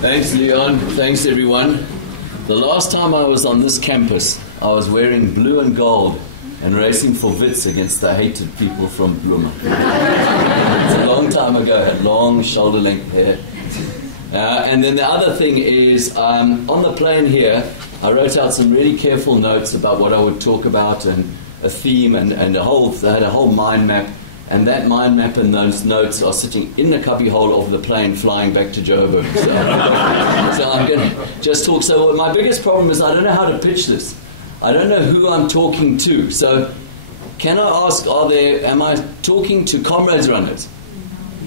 Thanks, Leon. Thanks, everyone. The last time I was on this campus, I was wearing blue and gold and racing for Wits against the hated people from Bloemen. It's a long time ago. I had long shoulder-length hair. And then the other thing is, on the plane here, I wrote out some really careful notes about what I would talk about and a theme and I had a whole mind map. And that mind map and those notes are sitting in the cubbyhole of the plane flying back to Joburg. So I'm going to just talk. So my biggest problem is I don't know how to pitch this. I don't know who I'm talking to. So can I ask, am I talking to Comrades runners?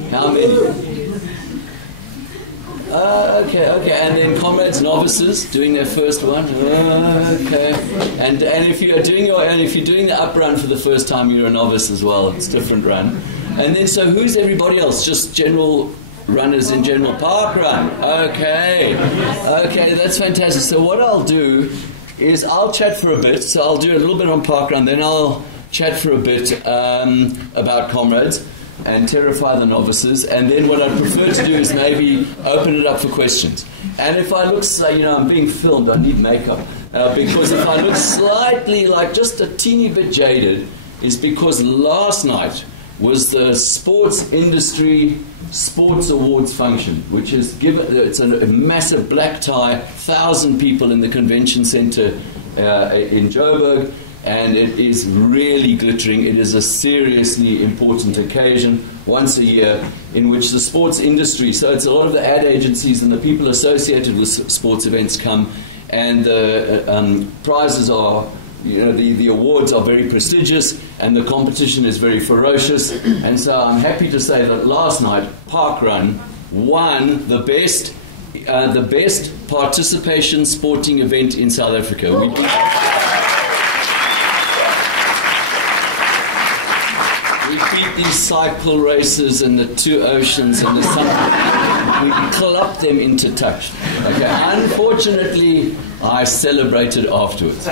How many? Okay. And then Comrades novices doing their first one. Okay. And if you're doing the up run for the first time, you're a novice as well. It's a different run. And then so who's everybody else? Just general runners in general. Parkrun. Okay, that's fantastic. So what I'll do is I'll chat for a bit. So I'll do a little bit on Parkrun, then I'll chat for a bit about Comrades and terrify the novices, and then what I'd prefer to do is maybe open it up for questions. And if I look, I'm being filmed, I need makeup, because if I look slightly like just a teeny bit jaded, is because last night was the sports industry sports awards function, which is it's a massive black tie, 1,000 people in the convention center in Joburg. And it is really glittering. It is a seriously important occasion once a year in which the sports industry, so it's a lot of the ad agencies and the people associated with sports events come, and the prizes are, the awards are very prestigious and the competition is very ferocious. And so I'm happy to say that last night Parkrun won the best participation sporting event in South Africa. We beat these cycle races and the two oceans and the sun. We clubbed them into touch. Okay. Unfortunately, I celebrated afterwards.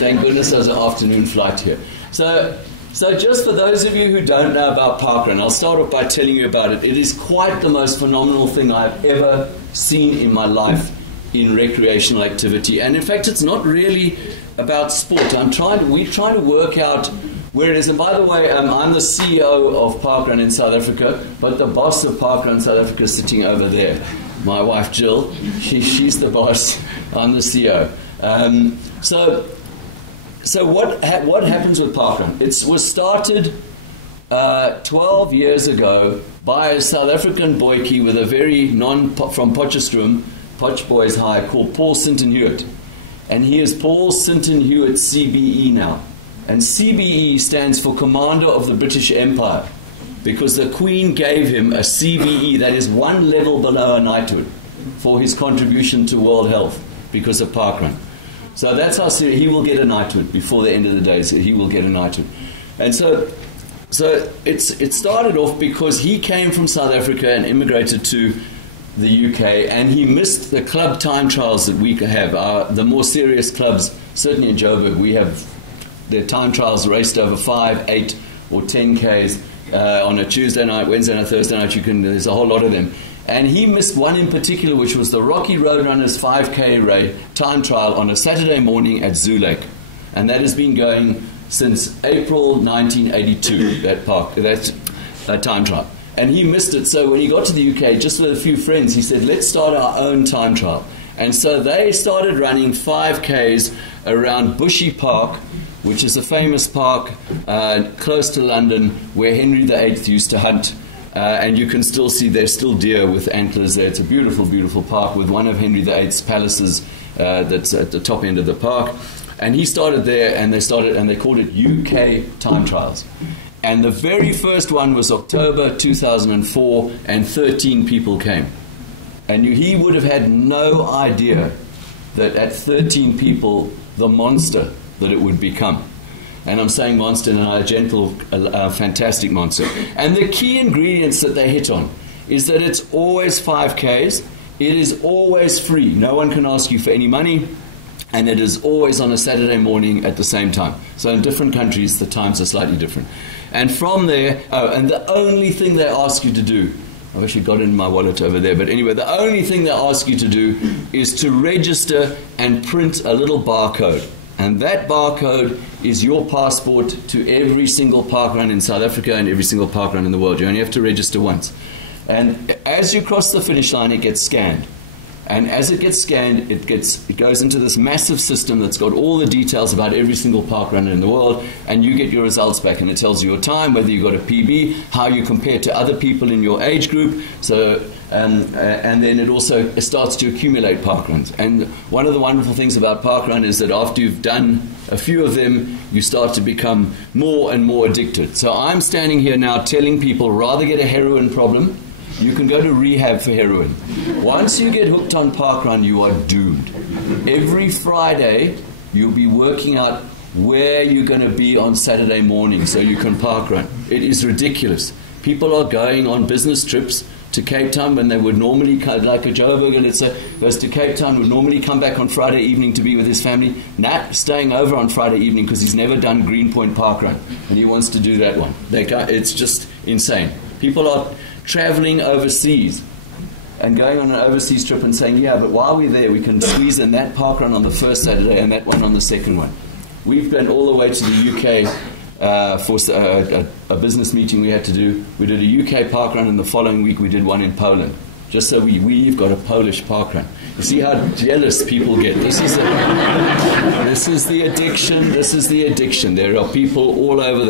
Thank goodness there's an afternoon flight here. So just for those of you who don't know about Parkrun, I'll start off by telling you about it. It is quite the most phenomenal thing I've ever seen in my life in recreational activity. And in fact, it's not really about sport. We're trying to work out where it is. And by the way, I'm the CEO of Parkrun in South Africa, but the boss of Parkrun South Africa is sitting over there. My wife Jill, she's the boss. I'm the CEO. So what happens with Parkrun? It was started 12 years ago by a South African boykie with a very from Potchefstroom, Potch Boys High, called Paul Sinton Hewitt. And he is Paul Sinton Hewitt CBE now. And CBE stands for Commander of the British Empire, because the Queen gave him a CBE, that is one level below a knighthood, for his contribution to world health because of Parkrun. So that's how he will get a knighthood before the end of the day. So he will get a knighthood. And so it started off because he came from South Africa and immigrated to the UK, and he missed the club time trials that we have. The more serious clubs, certainly in Joburg, we have their time trials raced over 5, 8 or 10 Ks on a Tuesday night, Wednesday night, Thursday night. There's a whole lot of them. And he missed one in particular, which was the Rocky Roadrunners 5K time trial on a Saturday morning at Zoo Lake. And that has been going since April 1982, that time trial. And he missed it. So when he got to the UK, just with a few friends, he said, let's start our own time trial. And so they started running 5Ks around Bushy Park, which is a famous park close to London where Henry VIII used to hunt. And you can still see there's still deer with antlers there. It's a beautiful, beautiful park with one of Henry VIII's palaces that's at the top end of the park. And he started there, and they called it UK Time Trials. And the very first one was October 2004, and 13 people came. And he would have had no idea that at 13 people, the monster that it would become. And I'm saying monster in a gentle, fantastic monster. And the key ingredients that they hit on is that it's always 5Ks, it is always free, no one can ask you for any money, and it is always on a Saturday morning at the same time. So in different countries, the times are slightly different. And from there, and the only thing they ask you to do I've actually got it in my wallet over there. But anyway, the only thing they ask you to do is to register and print a little barcode. And that barcode is your passport to every single parkrun in South Africa and every single parkrun in the world. You only have to register once. And as you cross the finish line, it gets scanned. And as it gets scanned, it goes into this massive system that's got all the details about every single parkrunner in the world, and you get your results back, and it tells you your time, whether you got a PB, how you compare to other people in your age group. So, and then it also starts to accumulate parkruns. And one of the wonderful things about parkrun is that after you've done a few of them, you start to become more and more addicted. So I'm standing here now telling people, rather get a heroin problem, you can go to rehab for heroin. Once you get hooked on parkrun, you are doomed. Every Friday, you'll be working out where you're going to be on Saturday morning so you can parkrun. It is ridiculous. People are going on business trips to Cape Town when they would normally, like a Joburg, let's say, goes to Cape Town, would normally come back on Friday evening to be with his family. Nat staying over on Friday evening because he's never done Greenpoint Parkrun, and he wants to do that one. It's just insane. People are traveling overseas and going on an overseas trip and saying, yeah, but while we're there, we can squeeze in that parkrun on the first Saturday and that one on the second one. We've been all the way to the UK for a business meeting we had to do. We did a UK parkrun, and the following week we did one in Poland. Just so we've got a Polish parkrun. You see how jealous people get. This is the addiction. This is the addiction. There are people all over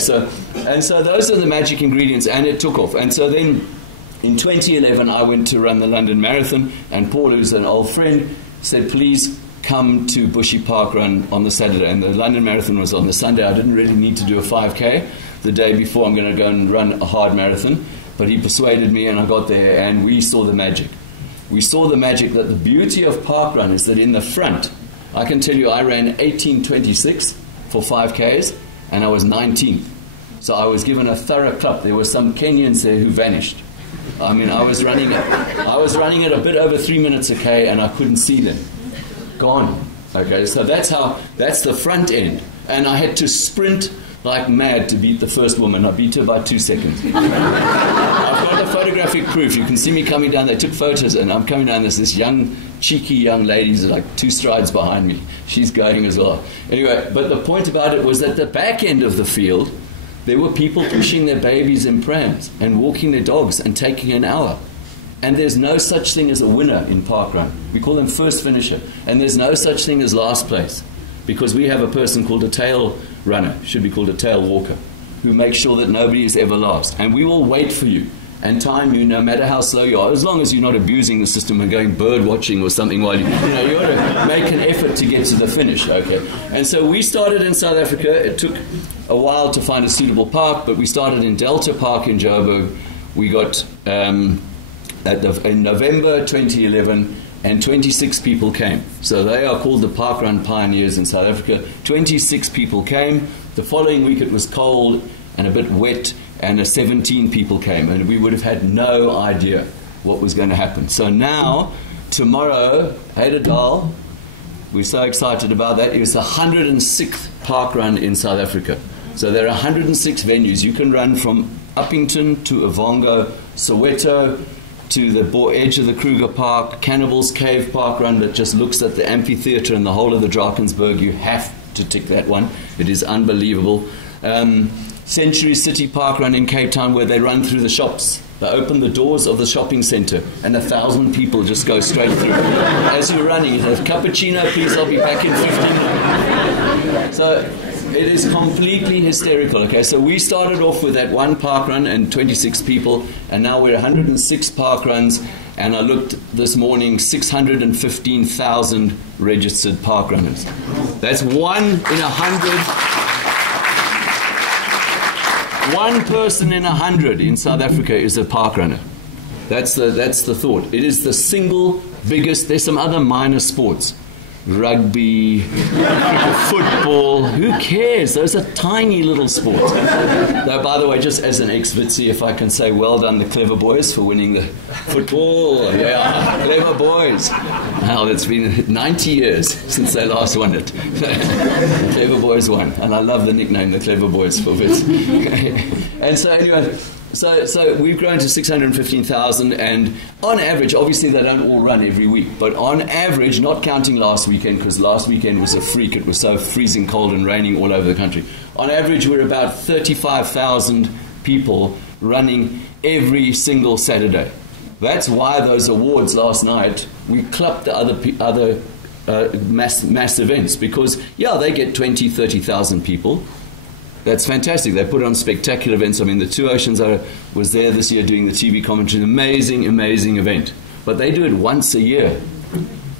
so those are the magic ingredients, and it took off. And so then in 2011 I went to run the London Marathon, and Paul, who's an old friend, said, please come to Bushy Parkrun on the Saturday. And the London Marathon was on the Sunday. I didn't really need to do a 5K. The day before I'm going to go and run a hard marathon. But he persuaded me, and I got there, and we saw the magic. We saw the magic that the beauty of parkrun is that in the front, I can tell you I ran 18:26 for 5Ks, and I was 19th. So I was given a thorough clap. There were some Kenyans there who vanished. I mean, I was running at a bit over 3 minutes a K, and I couldn't see them. Gone. Okay, so that's the front end. And I had to sprint like mad to beat the first woman. I beat her by 2 seconds. I've got the photographic proof. You can see me coming down. They took photos, and I'm coming down. There's this cheeky young lady who's like 2 strides behind me. She's going as well. Anyway, but the point about it was that the back end of the field, there were people pushing their babies in prams and walking their dogs and taking an hour. And there's no such thing as a winner in parkrun. We call them first finisher. And there's no such thing as last place, because we have a person called a tail runner, should be called a tail walker, who makes sure that nobody is ever last. And we will wait for you and time you, no matter how slow you are, as long as you're not abusing the system and going bird watching or something while you ought to make an effort to get to the finish. Okay. And so we started in South Africa. It took a while to find a suitable park, but we started in Delta Park in Joburg. We got in November 2011, and 26 people came. So they are called the Parkrun pioneers in South Africa. 26 people came. The following week it was cold and a bit wet, and 17 people came, and we would have had no idea what was going to happen. So now, tomorrow, Heidedal, we're so excited about that. It was the 106th Parkrun in South Africa. So there are 106 venues. You can run from Uppington to Ovongo, Soweto, to the edge of the Kruger Park, Cannibal's Cave Parkrun that just looks at the amphitheatre and the whole of the Drakensberg. You have to tick that one. It is unbelievable. Century City Parkrun in Cape Town, where they run through the shops. They open the doors of the shopping centre, and 1,000 people just go straight through. As you're running, you have cappuccino, please, I'll be back in 15 minutes. So it is completely hysterical. Okay, so we started off with that one parkrun and 26 people, and now we're 106 parkruns, and I looked this morning, 615,000 registered parkrunners. That's 1 in 100. One person in 100 in South Africa is a parkrunner. That's the thought. It is the single biggest. There's some other minor sports. Rugby, football, who cares? Those are tiny little sports. Though, by the way, just as an ex-Vitsi, if I can say well done the Clever Boys for winning the football. Yeah, Clever Boys. Now, it's been 90 years since they last won it. The Clever Boys won. And I love the nickname, the Clever Boys, for Vitsi. And so anyway, So we've grown to 615,000, and on average, obviously they don't all run every week, but on average, not counting last weekend, because last weekend was a freak, it was so freezing cold and raining all over the country. On average, we're about 35,000 people running every single Saturday. That's why those awards last night, we clubbed the other mass events, because, yeah, they get 20, 30,000 people. That's fantastic. They put on spectacular events. I mean, the Two Oceans was there this year doing the TV commentary. An amazing, amazing event. But they do it once a year.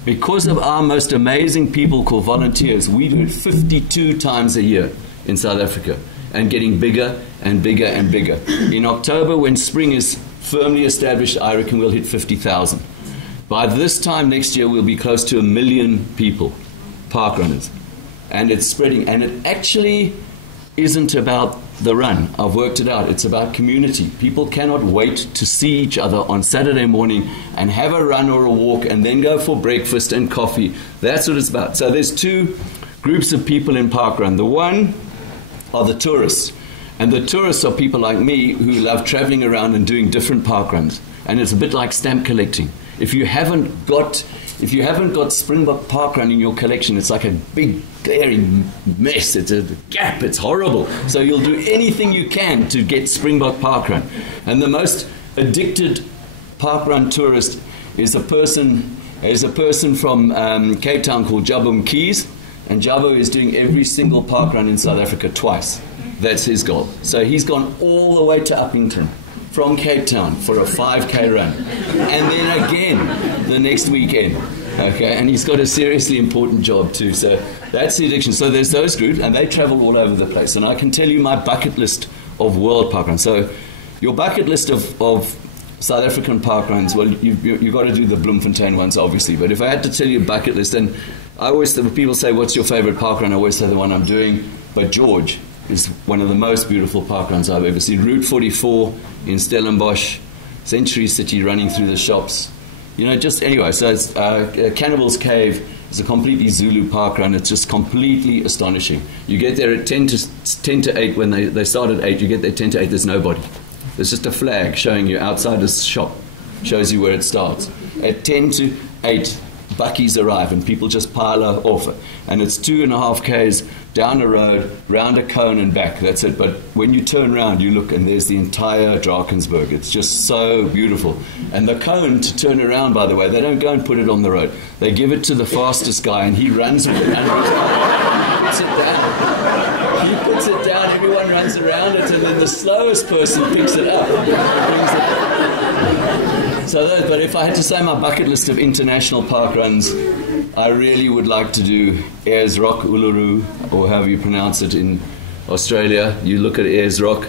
Because of our most amazing people called volunteers, we do it 52 times a year in South Africa, and getting bigger and bigger and bigger. In October, when spring is firmly established, I reckon we'll hit 50,000. By this time next year, we'll be close to 1 million people, park runners. And it's spreading. And it actually isn't about the run. I've worked it out. It's about community. People cannot wait to see each other on Saturday morning and have a run or a walk and then go for breakfast and coffee. That's what it's about. So there's two groups of people in Parkrun. The one are the tourists. And the tourists are people like me who love traveling around and doing different parkruns. And it's a bit like stamp collecting. If you haven't got Springbok Parkrun in your collection, it's like a big glaring mess. It's a gap. It's horrible. So you'll do anything you can to get Springbok Parkrun. And the most addicted parkrun tourist is a person from Cape Town called Jabbo Keys, and Jabbo is doing every single parkrun in South Africa twice. That's his goal. So he's gone all the way to Uppington from Cape Town for a 5K run, and then again the next weekend. Okay, and he's got a seriously important job too. So that's the addiction. So there's those groups, and they travel all over the place. And I can tell you my bucket list of world parkrun. So your bucket list of South African parkruns, well, you've got to do the Bloemfontein ones, obviously. But if I had to tell you a bucket list, then when people say, what's your favorite parkrun? I always say the one I'm doing. But George is one of the most beautiful parkruns I've ever seen. Route 44 in Stellenbosch, Century City running through the shops. You know, just anyway, so it's, Cannibal's Cave is a completely Zulu parkrun. It's just completely astonishing. You get there at 10 to 8 when they start at 8. You get there 10 to 8, there's nobody. There's just a flag showing you outside this shop, shows you where it starts. At 10 to 8, buckies arrive and people just pile off it. And it's 2.5 Ks down a road, round a cone and back. That's it. But when you turn around, you look and there's the entire Drakensberg. It's just so beautiful. And the cone to turn around, by the way, they don't go and put it on the road. They give it to the fastest guy and he runs with it under his arm. Puts it down. He puts it down, everyone runs around it, and then the slowest person picks it up. Brings it up. So but if I had to say my bucket list of international parkruns, I really would like to do Ayers Rock, Uluru, or however you pronounce it in Australia. You look at Ayers Rock.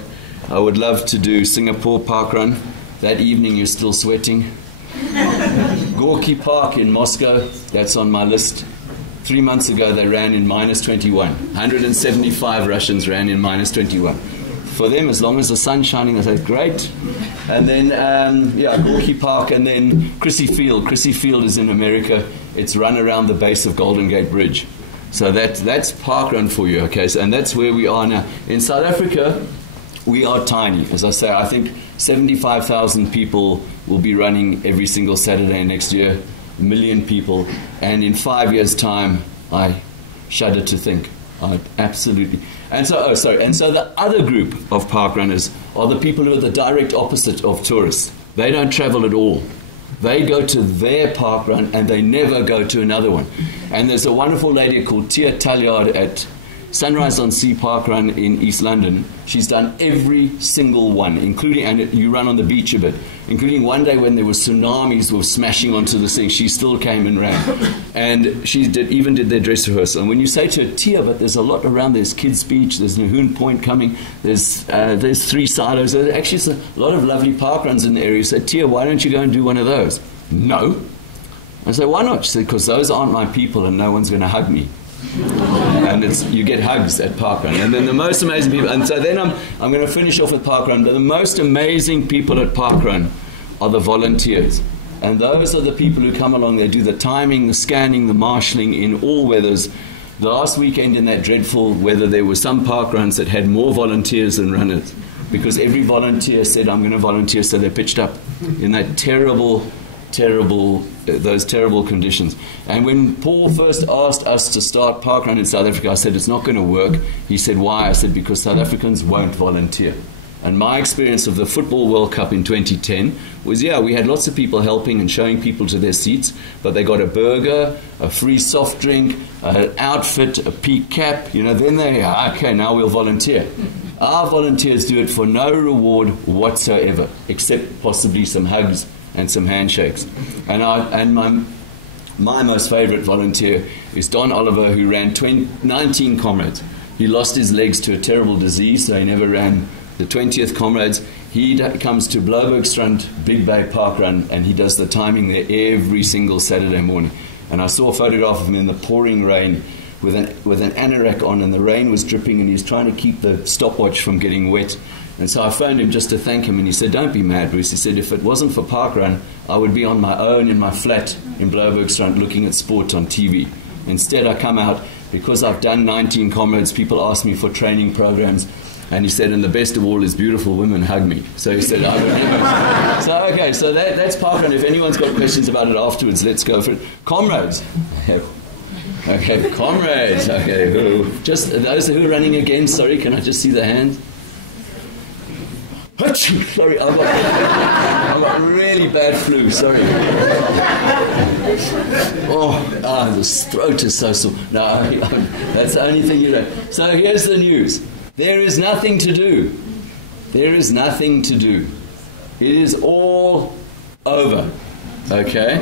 I would love to do Singapore Parkrun. That evening you're still sweating. Gorky Park in Moscow, that's on my list. 3 months ago they ran in -21. 175 Russians ran in -21. For them, as long as the sun's shining, they say, great. And then, Gorky Park, and then Crissy Field. Crissy Field is in America. It's run around the base of Golden Gate Bridge. So that's parkrun for you, okay? So, and that's where we are now. In South Africa, we are tiny. As I say, I think 75,000 people will be running every single Saturday next year. 1 million people. And in 5 years' time, I shudder to think. Absolutely. And so, And so the other group of parkrunners are the people who are the direct opposite of tourists. They don't travel at all. They go to their parkrun and they never go to another one. And there's a wonderful lady called Tia Talliard at Sunrise on Sea Parkrun in East London. She's done every single one, including, and you run on the beach a bit, including one day when there were tsunamis were smashing onto the sea. She still came and ran. And she even did their dress rehearsal. And when you say to her, Tia, but there's a lot around, there's Kids Beach, there's Nahoon Point coming, there's 3 silos, there's actually a lot of lovely parkruns in the area. So Tia, why don't you go and do one of those? No. I say, why not? She said, because those aren't my people and no one's going to hug me. And you get hugs at Parkrun. And then the most amazing people, and so then I'm going to finish off with Parkrun, but the most amazing people at Parkrun are the volunteers. And those are the people who come along, they do the timing, the scanning, the marshalling in all weathers. The last weekend in that dreadful weather, there were some parkruns that had more volunteers than runners. because every volunteer said, I'm going to volunteer, so they pitched up in that those terrible conditions. And when Paul first asked us to start Parkrun in South Africa, I said, it's not going to work. He said, why? I said, because South Africans won't volunteer. And my experience of the Football World Cup in 2010 was, we had lots of people helping and showing people to their seats, but they got a burger, a free soft drink, an outfit, a peak cap, then they, okay, now we'll volunteer. Our volunteers do it for no reward whatsoever, except possibly some hugs and some handshakes. And my most favorite volunteer is Don Oliver, who ran 19 Comrades. He lost his legs to a terrible disease, so he never ran the 20th Comrades. He comes to Blobergstrand Big Bay Parkrun, and he does the timing there every single Saturday morning. And I saw a photograph of him in the pouring rain with an anorak on, and the rain was dripping, and he's trying to keep the stopwatch from getting wet. And so I phoned him just to thank him, and he said, don't be mad, Bruce. He said, if it wasn't for Parkrun, I would be on my own in my flat in Blobergstrand looking at sport on TV. Instead, I come out, because I've done 19 Comrades, people ask me for training programs. And he said, and the best of all is beautiful women hug me. So he said, I remember. So, okay, so that's Parkrun. If anyone's got questions about it afterwards, let's go for it. Comrades. Okay, Comrades. Okay, who? Just those who are running again, sorry, can I just see the hands? Sorry, I've got really bad flu, sorry. This throat is so sore. No, that's the only thing you know. So here's the news. There is nothing to do. There is nothing to do. It is all over. Okay?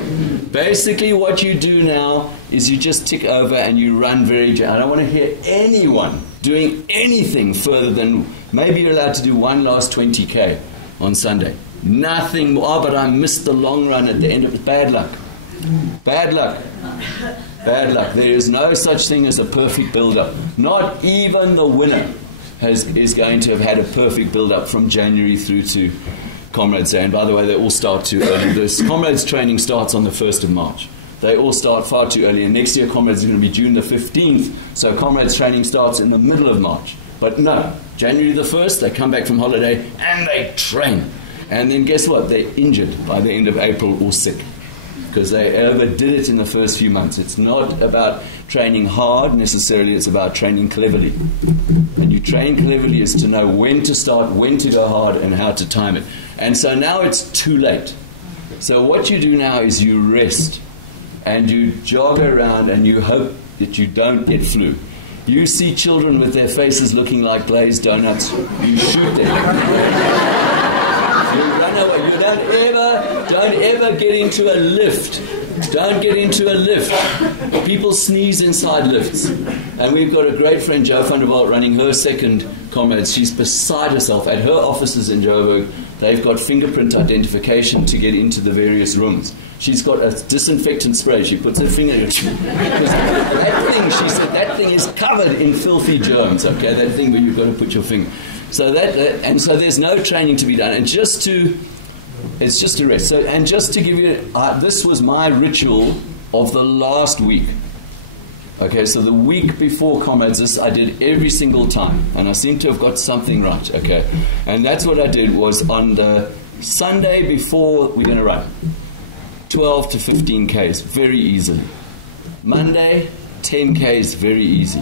Basically what you do now is you just tick over and you run very gently. I don't want to hear anyone doing anything further than maybe you're allowed to do one last 20k on Sunday. Nothing more. But I missed the long run at the end of it. Bad luck. Bad luck. Bad luck. There is no such thing as a perfect build-up. Not even the winner is going to have had a perfect build-up from January through to Comrades Day. And by the way, they all start too early. This Comrades training starts on the 1st of March. They all start far too early. And next year, Comrades is going to be June the 15th. So Comrades training starts in the middle of March. But no, January the 1st, they come back from holiday and they train. And then guess what? They're injured by the end of April or sick, because they overdid it in the first few months. It's not about training hard necessarily, it's about training cleverly. And you train cleverly is to know when to start, when to go hard, and how to time it. And so now it's too late. So what you do now is you rest, and you jog around, and you hope that you don't get flu. You see children with their faces looking like glazed donuts, you shoot them. You run away. You don't ever get into a lift. Don't get into a lift. People sneeze inside lifts. And we've got a great friend, Jo van der Walt, running her second Comrades. She's beside herself. At her offices in Joburg, they've got fingerprint identification to get into the various rooms. She's got a disinfectant spray. She puts her finger in. That thing, she said, that thing is covered in filthy germs. Okay, that thing where you've got to put your finger. So and so there's no training to be done, and it's just a rest. So, and just to give you, this was my ritual of the last week. Okay, so the week before Comrades, this I did every single time, and I seem to have got something right. Okay, and that's what I did was on the Sunday before we're going to run, 12 to 15 Ks, very easily. Monday, 10 Ks, very easy.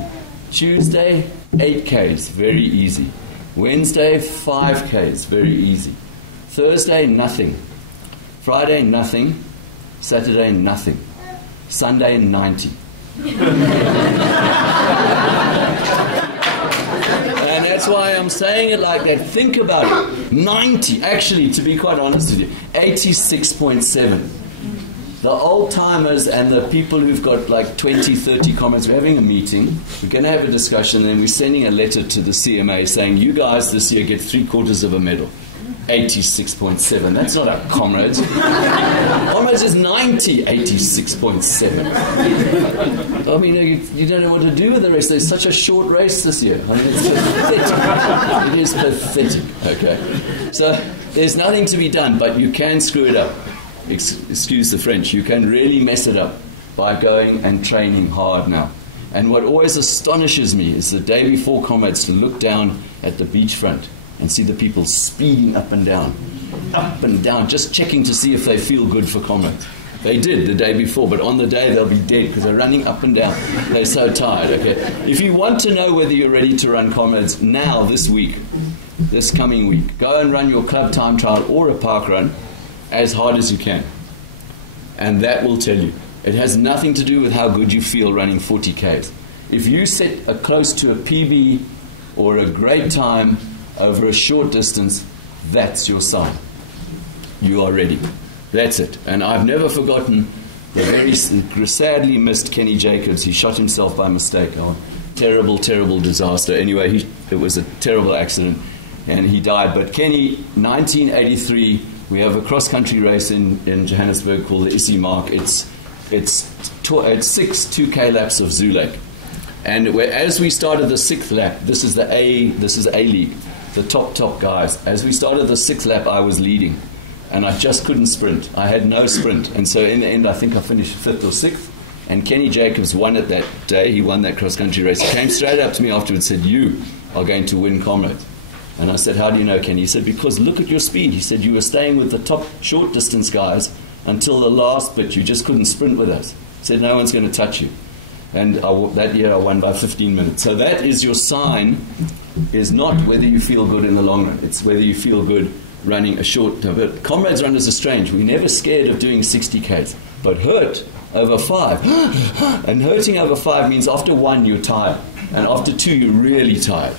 Tuesday, 8 Ks, very easy. Wednesday, 5 Ks, very easy. Thursday, nothing. Friday, nothing. Saturday, nothing. Sunday, 90. And that's why I'm saying it like that. Think about it. 90, actually, to be quite honest with you, 86.7. The old-timers and the people who've got like 20, 30 comments, we're having a meeting, we're going to have a discussion, and then we're sending a letter to the CMA saying, you guys this year get 3/4 of a medal. 86.7. That's not our Comrades. Comrades is 90, 86.7. I mean, you don't know what to do with the race. There's such a short race this year. I mean, it's pathetic. It is pathetic. Okay. So there's nothing to be done, but you can screw it up. Excuse the French. You can really mess it up by going and training hard now. And what always astonishes me is the day before Comrades to look down at the beachfront and see the people speeding up and down, just checking to see if they feel good for Comrades. They did the day before, but on the day they'll be dead because they're running up and down. They're so tired. Okay, if you want to know whether you're ready to run Comrades now, this coming week, go and run your club time trial or a park run as hard as you can, and that will tell you. It has nothing to do with how good you feel running 40 Ks. If you set close to a PB or a great time over a short distance, that's your sign. You are ready. That's it. And I've never forgotten the very sadly missed Kenny Jacobs. He shot himself by mistake. Oh, terrible, terrible disaster. Anyway, it was a terrible accident and he died. But Kenny, 1983, we have a cross-country race in Johannesburg called the Issy Mark. It's 6 2K laps of Zulek. And as we started the 6th lap, this is A League, the top guys. As we started the 6th lap, I was leading. And I just couldn't sprint. I had no sprint. And so in the end, I think I finished 5th or 6th. And Kenny Jacobs won it that day. He won that cross-country race. He came straight up to me afterwards and said, "You are going to win Comrades." And I said, "How do you know, Kenny?" He said, "Because look at your speed." He said, "You were staying with the top short distance guys until the last bit. You just couldn't sprint with us." He said, "No one's going to touch you." And that year I won by 15 minutes. So that is your sign, is not whether you feel good in the long run. It's whether you feel good running a short term. But Comrades runners are strange. We're never scared of doing 60 Ks. But hurt over 5. And hurting over 5 means after 1 you're tired. And after 2 you're really tired.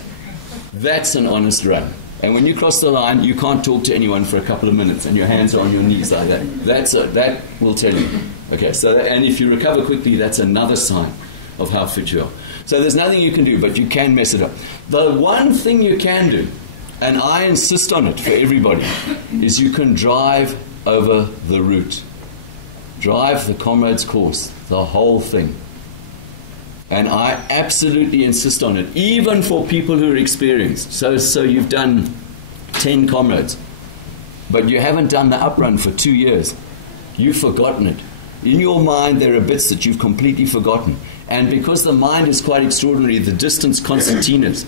That's an honest run. And when you cross the line, you can't talk to anyone for a couple of minutes and your hands are on your knees like that. That will tell you. Okay, and if you recover quickly, that's another sign of how fit you are. So there's nothing you can do, but you can mess it up. The one thing you can do, and I insist on it for everybody, is you can drive over the route. Drive the Comrades course, the whole thing. And I absolutely insist on it, even for people who are experienced. So you've done 10 Comrades, but you haven't done the uprun for 2 years. You've forgotten it. In your mind, there are bits that you've completely forgotten. And because the mind is quite extraordinary, the distance concertinas,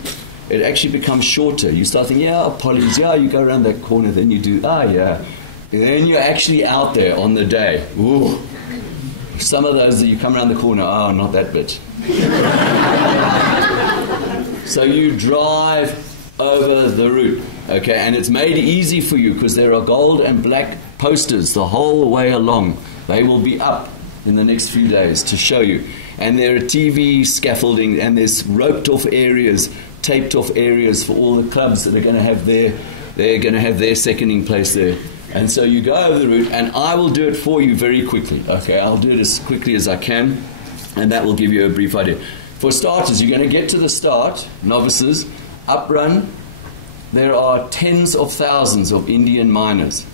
it actually becomes shorter. You start thinking, yeah, apologies, yeah, you go around that corner, then you do, yeah. And then you're actually out there on the day. Ooh. Some of those that you come around the corner, not that bit. So you drive over the route, okay, and it's made easy for you because there are gold and black posters the whole way along. They will be up in the next few days to show you. And there are TV scaffolding, and there's roped off areas, taped off areas for all the clubs that are going to have their seconding place there. And so you go over the route, and I will do it for you very quickly. Okay, I'll do it as quickly as I can, and that will give you a brief idea. For starters, you're going to get to the start, novices, uprun. There are tens of thousands of Indian miners,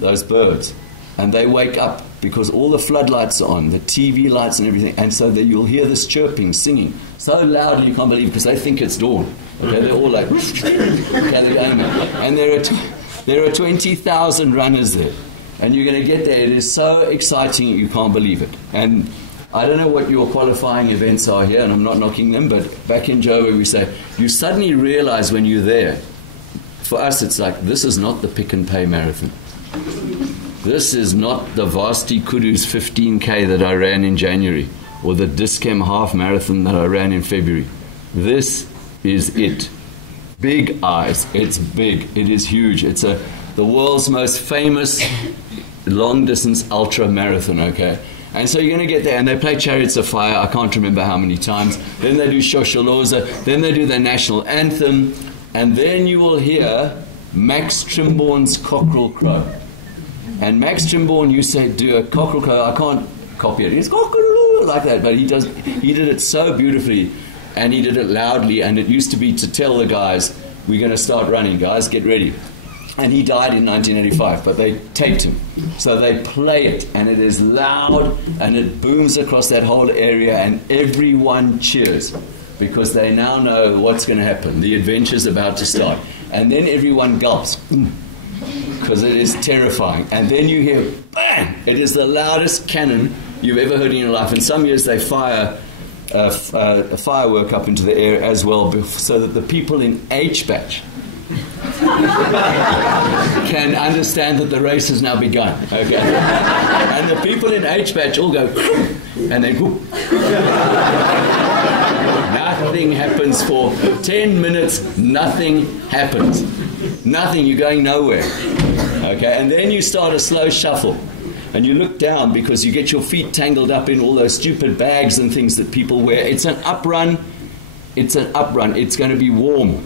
those birds, and they wake up because all the floodlights are on, the TV lights and everything, and so you'll hear this chirping, singing, so loudly you can't believe, because they think it's dawn. Okay, they're all like, and there are 20,000 runners there, and you're going to get there. It is so exciting you can't believe it. And I don't know what your qualifying events are here, and I'm not knocking them, but back in Joburg we say, you suddenly realize when you're there, for us it's like, this is not the Pick and Pay marathon. This is not the Varsity Kudus 15K that I ran in January, or the Discam half marathon that I ran in February. This is it. Big eyes. It's big. It is huge. It's the world's most famous long-distance ultra marathon, okay? And so you're going to get there, and they play Chariots of Fire, I can't remember how many times. Then they do Shosholoza, then they do their national anthem, and then you will hear Max Trimborn's Cockerel Crow. And Max Trimborn, you say, do a Cockerel Crow, I can't copy it. It's Cockerel like that, but he did it so beautifully, and he did it loudly, and it used to be to tell the guys, we're going to start running, guys, get ready. And he died in 1985, but they taped him. So they play it, and it is loud, and it booms across that whole area, and everyone cheers, because they now know what's going to happen. The adventure's about to start. And then everyone gulps, because it is terrifying. And then you hear, bang! It is the loudest cannon you've ever heard in your life. And some years they fire a firework up into the air as well, so that the people in H-Batch can understand that the race has now begun. Okay, and the people in H-Batch all go, and then whoop. Nothing happens for 10 minutes. Nothing happens. Nothing. You're going nowhere. Okay, and then you start a slow shuffle. And you look down because you get your feet tangled up in all those stupid bags and things that people wear. It's an uprun. It's an uprun. It's going to be warm.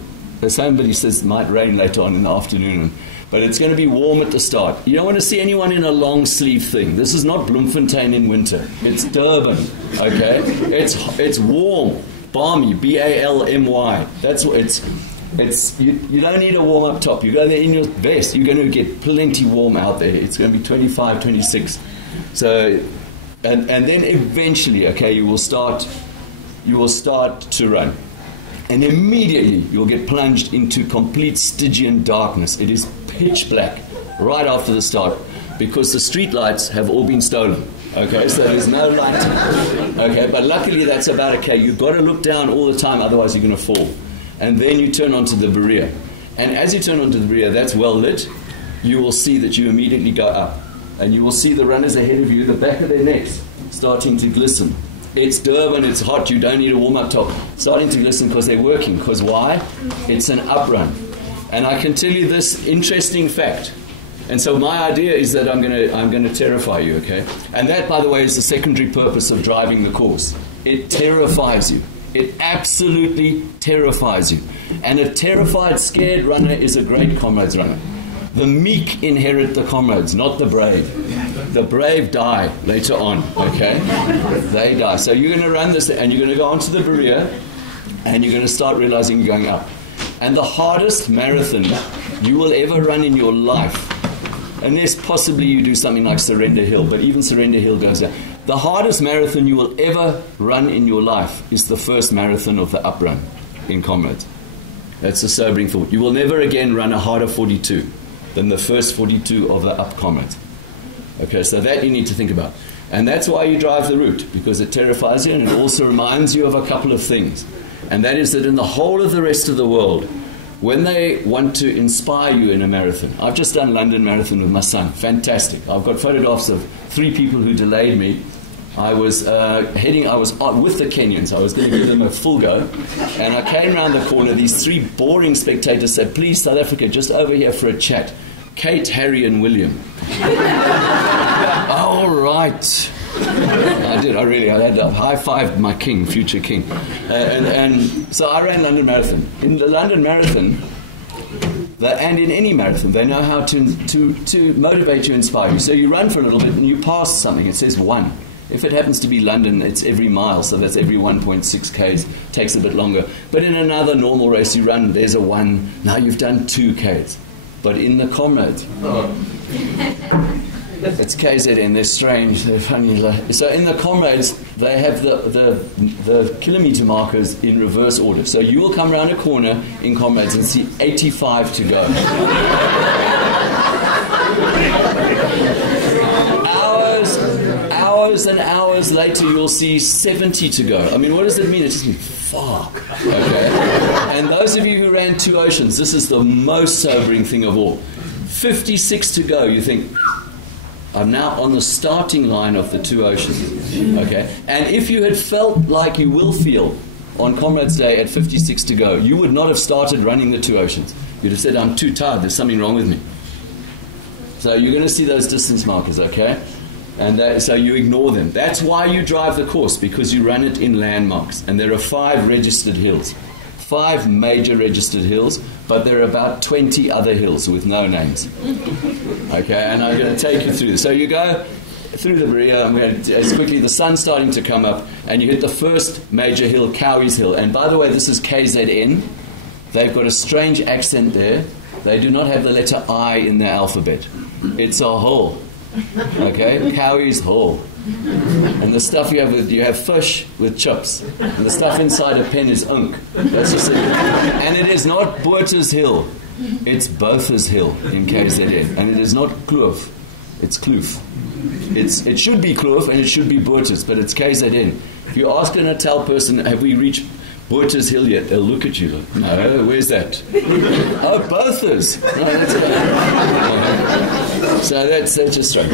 Somebody says it might rain later on in the afternoon. But it's going to be warm at the start. You don't want to see anyone in a long sleeve thing. This is not Bloemfontein in winter. It's Durban. Okay? It's warm. Balmy. B-A-L-M-Y. That's what it's... you don't need a warm-up top. You go there in your vest. You're going to get plenty warm out there. It's going to be 25, 26. So, and then eventually, okay, you will start to run. And immediately you'll get plunged into complete Stygian darkness. It is pitch black right after the start because the street lights have all been stolen. Okay, so there's no light. Okay, but luckily that's about okay. You've got to look down all the time, otherwise you're going to fall. And then you turn onto the Berea. And as you turn onto the Berea, that's well lit, you will see that you immediately go up. And you will see the runners ahead of you, the back of their necks starting to glisten. It's Durban, it's hot, you don't need a warm-up top. Starting to glisten because they're working. Because why? It's an uprun. And I can tell you this interesting fact. And so my idea is that I'm going to terrify you, okay? And that, by the way, is the secondary purpose of driving the course. It terrifies you. It absolutely terrifies you. And a terrified, scared runner is a great Comrades runner. The meek inherit the Comrades, not the brave. The brave die later on, okay? They die. So you're going to run this, and you're going to go onto the Berea, and you're going to start realizing you're going up. And the hardest marathon you will ever run in your life, unless possibly you do something like Surrender Hill, but even Surrender Hill goes down. The hardest marathon you will ever run in your life is the first marathon of the uprun in Comrades. That's a sobering thought. You will never again run a harder 42 than the first 42 of the up Comrades. Okay, so that you need to think about. And that's why you drive the route, because it terrifies you and it also reminds you of a couple of things. And that is that in the whole of the rest of the world, when they want to inspire you in a marathon, I've just done London Marathon with my son. Fantastic. I've got photographs of 3 people who delayed me. I was with the Kenyans. I was going to give them a full go. And I came around the corner. These 3 boring spectators said, "Please, South Africa, just over here for a chat. Kate, Harry, and William." All right. I did. I had to high-fived my king, future king. And so I ran London Marathon. In the London Marathon, and in any marathon, they know how to motivate you, inspire you. So you run for a little bit and you pass something. It says 1. If it happens to be London, it's every mile, so that's every 1.6 Ks. Takes a bit longer. But in another normal race you run, there's a 1. Now you've done 2 Ks. But in the Comrades, it's KZN. They're strange. They're funny. So in the Comrades, they have the kilometer markers in reverse order. So you will come around a corner in Comrades and see 85 to go. Hours and hours later, you'll see 70 to go. I mean, what does it mean? It just means fuck. Okay. And those of you who ran 2 Oceans, this is the most sobering thing of all. 56 to go. You think, I'm now on the starting line of the 2 Oceans. Okay. And if you had felt like you will feel on Comrades Day at 56 to go, you would not have started running the 2 Oceans. You'd have said, I'm too tired. There's something wrong with me. So you're going to see those distance markers, okay? And so you ignore them. That's why you drive the course, because you run it in landmarks. And there are 5 registered hills. 5 major registered hills, but there are about 20 other hills with no names. Okay, and I'm going to take you through this. So you go through the Berea, as quickly, the sun's starting to come up, and you hit the first major hill, Cowie's Hill. And by the way, this is KZN. They've got a strange accent there. They do not have the letter I in their alphabet. It's a hole. Okay, Cowie's Hall. And the stuff you have fish with chips. And the stuff inside a pen is unk. That's just it. And it is not Boerter's Hill. It's Botha's Hill in KZN. And it is not Kloof. It's Kloof. It should be Kloof and it should be Boerter's, but it's KZN. If you ask a Natal person, have we reached Botha's Hill yet? They'll look at you like, no, where's that? Oh, Botha's. No, that's so that's just right.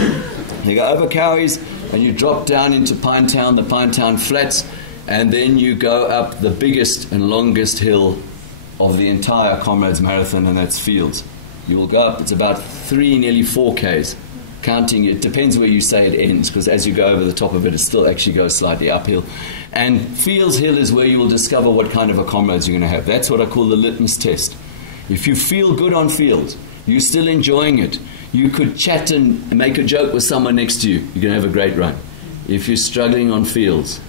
You go over Cowies and you drop down into Pinetown, the Pinetown Flats, and then you go up the biggest and longest hill of the entire Comrades Marathon, and that's Fields. You will go up, it's about 3, nearly 4 Ks. Counting, it depends where you say it ends, because as you go over the top of it, it still actually goes slightly uphill. And Fields Hill is where you will discover what kind of a Comrades you're going to have. That's what I call the litmus test. If you feel good on Fields, you're still enjoying it, you could chat and make a joke with someone next to you, you're going to have a great run. If you're struggling on Fields,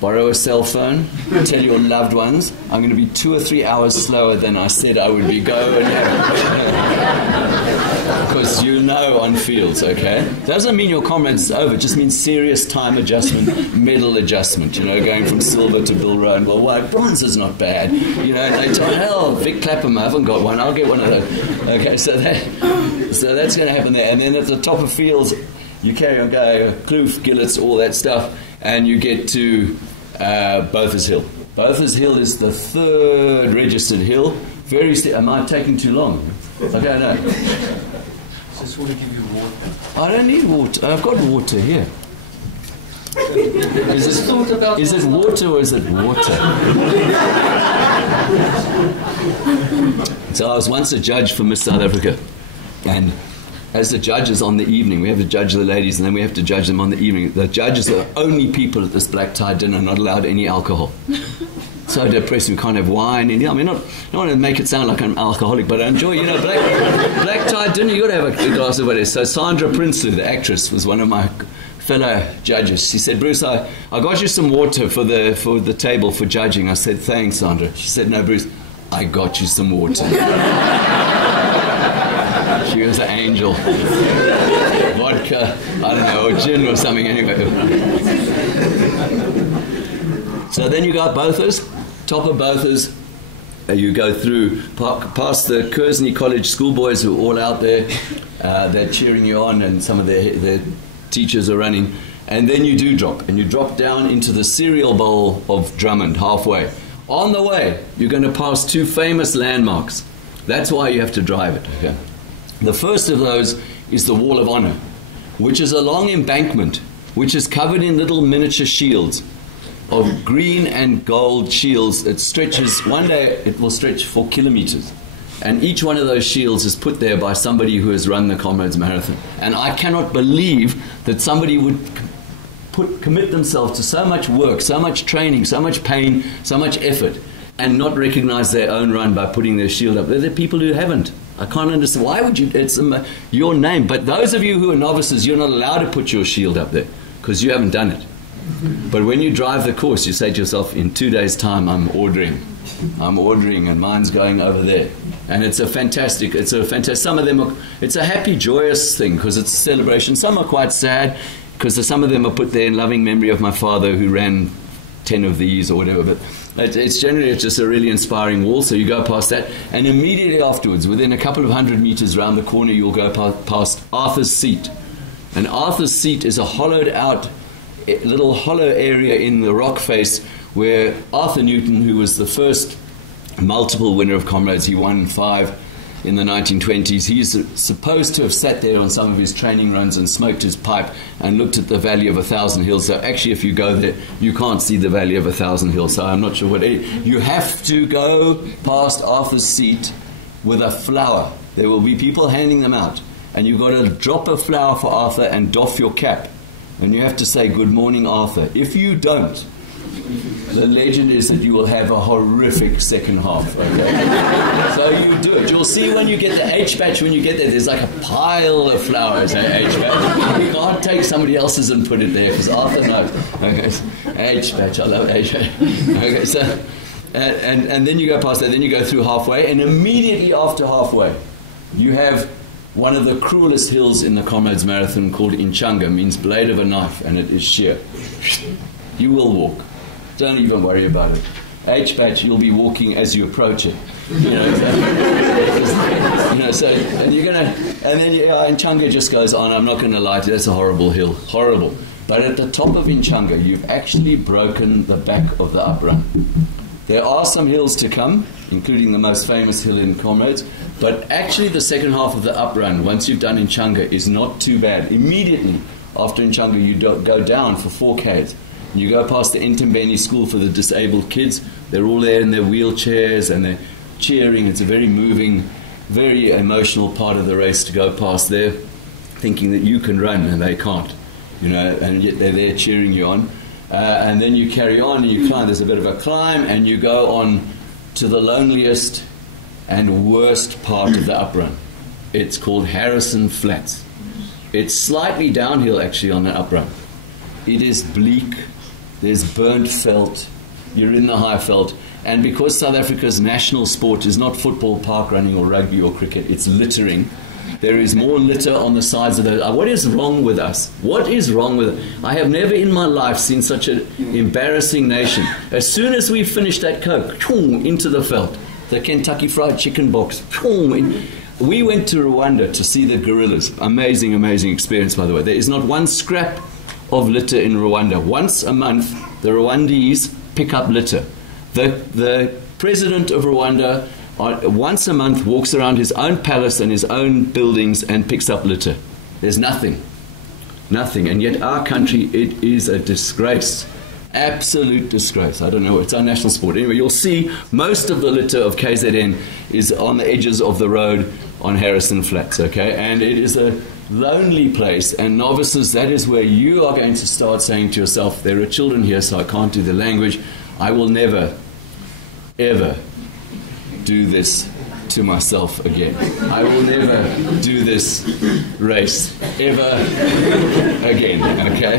borrow a cell phone, tell your loved ones, I'm going to be 2 or 3 hours slower than I said I would be. Go and because you know on Fields, okay? Doesn't mean your Comrades is over, it just means serious time adjustment, medal adjustment, you know, going from silver to Bill Rowan. Well, white bronze is not bad. You know, they tell, hell, Vic Clapham, I haven't got one, I'll get one of those. Okay, so that's going to happen there. And then at the top of Fields, you carry on, go, Kloof, Gillets, all that stuff, and you get to Botha's Hill. Botha's Hill is the 3rd registered hill. Am I taking too long? Okay, no. Just want to give you water. I don't need water. I've got water here. Is it water or is it water? So I was once a judge for Miss South Africa, and as the judges on the evening, we have to judge the ladies and then we have to judge them on the evening. The judges are the only people at this black tie dinner not allowed any alcohol. So depressing, we can't have wine. And, I mean, I don't want to make it sound like I'm alcoholic, but I enjoy, you know, black tie dinner, you've got to have a glass of whatever. So Sandra Prinsloo, the actress, was one of my fellow judges. She said, Bruce, I got you some water for the table for judging. I said, thanks, Sandra. She said, no, Bruce, I got you some water. She was an angel. Vodka, I don't know, or gin or something anyway. So then you got Botha's, top of Botha's, you go through, past the Kearsney College schoolboys who are all out there, they're cheering you on and some of their teachers are running, and then you do drop, and you drop down into the cereal bowl of Drummond halfway. On the way, you're going to pass 2 famous landmarks. That's why you have to drive it. Okay? The first of those is the Wall of Honor, which is a long embankment, which is covered in little miniature shields of green and gold shields. It stretches, one day it will stretch for kilometers. And each one of those shields is put there by somebody who has run the Comrades Marathon. And I cannot believe that somebody would commit themselves to so much work, so much training, so much pain, so much effort, and not recognize their own run by putting their shield up. There are people who haven't. I can't understand. Why would you? It's your name. But those of you who are novices, you're not allowed to put your shield up there because you haven't done it. But when you drive the course, you say to yourself, in 2 days' time, I'm ordering, and mine's going over there. And it's a fantastic, some of them are, it's a happy, joyous thing because it's a celebration. Some are quite sad because some of them are put there in loving memory of my father who ran 10 of these or whatever. But it's generally just a really inspiring wall, so you go past that. And immediately afterwards, within a couple of 100 meters round the corner, you'll go past Arthur's Seat. And Arthur's Seat is a hollowed out little hollow area in the rock face where Arthur Newton, who was the first multiple winner of Comrades, he won 5 in the 1920s, he's supposed to have sat there on some of his training runs and smoked his pipe and looked at the Valley of 1,000 Hills. So actually, if you go there, you can't see the Valley of 1,000 Hills. So I'm not sure what you have to go past Arthur's Seat with a flower. There will be people handing them out, and you've got to drop a flower for Arthur and doff your cap. And you have to say, good morning, Arthur. If you don't, the legend is that you will have a horrific second half. Okay? So you do it. You'll see when you get the H-patch, when you get there, there's like a pile of flowers at H-patch. You can't take somebody else's and put it there because Arthur knows. Okay, H-patch, I love H-patch. Okay, so, and then you go past that, then you go through halfway, and immediately after halfway, you have one of the cruelest hills in the Comrades Marathon called Inchanga, means blade of a knife, and it is sheer. You will walk. Don't even worry about it. H-patch, you'll be walking as you approach it. And you're gonna, and then Inchanga just goes on. I'm not going to lie to you, that's a horrible hill, horrible. But at the top of Inchanga, you've actually broken the back of the up run. There are some hills to come, including the most famous hill in Comrades, but actually the second half of the up run, once you've done Inchanga, is not too bad. Immediately after Inchanga, you go down for 4Ks. You go past the Ntambeni School for the disabled kids. They're all there in their wheelchairs and they're cheering. It's a very moving, very emotional part of the race to go past there, thinking that you can run and they can't, and yet they're there cheering you on. And then you carry on and you climb. There's a bit of a climb and you go on to the loneliest and worst part of the up run. It's called Harrison Flats. It's slightly downhill actually on the up run. It is bleak. There's burnt veld. You're in the high veld. And because South Africa's national sport is not football, park running or rugby or cricket, it's littering. There is more litter on the sides of those. What is wrong with us? What is wrong with it? I have never in my life seen such an embarrassing nation. As soon as we finish that Coke, into the veld, the Kentucky Fried Chicken box. We went to Rwanda to see the gorillas. Amazing, amazing experience, by the way. There is not one scrap of litter in Rwanda. Once a month, the Rwandese pick up litter. The president of Rwanda once a month walks around his own palace and his own buildings and picks up litter. There's nothing. Nothing. And yet our country, it is a disgrace. Absolute disgrace. I don't know. It's our national sport. Anyway, you'll see most of the litter of KZN is on the edges of the road on Harrison Flats, okay? And it is a lonely place. And novices, that is where you are going to start saying to yourself, there are children here, so I can't do the language. I will never, ever do this to myself again. I will never do this race ever again, okay?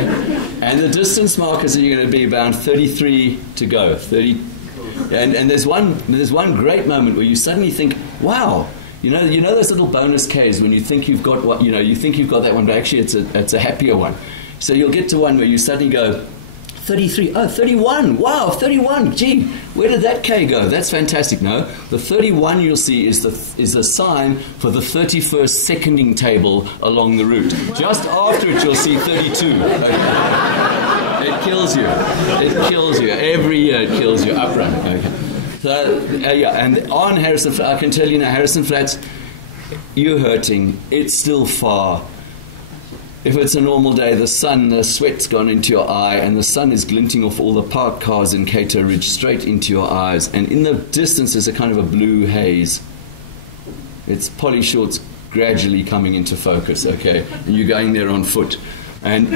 And the distance markers are going to be about 33 to go. 30, and there's one great moment where you suddenly think, wow, you know those little bonus Ks when you think you've got what, you think you've got that one, but actually it's a happier one. So you'll get to one where you suddenly go, 33, oh, 31, wow, 31, gee, where did that K go? That's fantastic. No, the 31 you'll see is a sign for the 31st seconding table along the route. Just after it, you'll see 32. Okay. It kills you. It kills you. Every year it kills you. Up run. Okay. So, and on Harrison Flats, I can tell you now, Harrison Flats, you're hurting. It's still far. If it's a normal day, the sweat's gone into your eye, and the sun is glinting off all the parked cars in Cato Ridge straight into your eyes. And in the distance, there's a kind of a blue haze. It's Polly Short's gradually coming into focus, okay? And you're going there on foot. And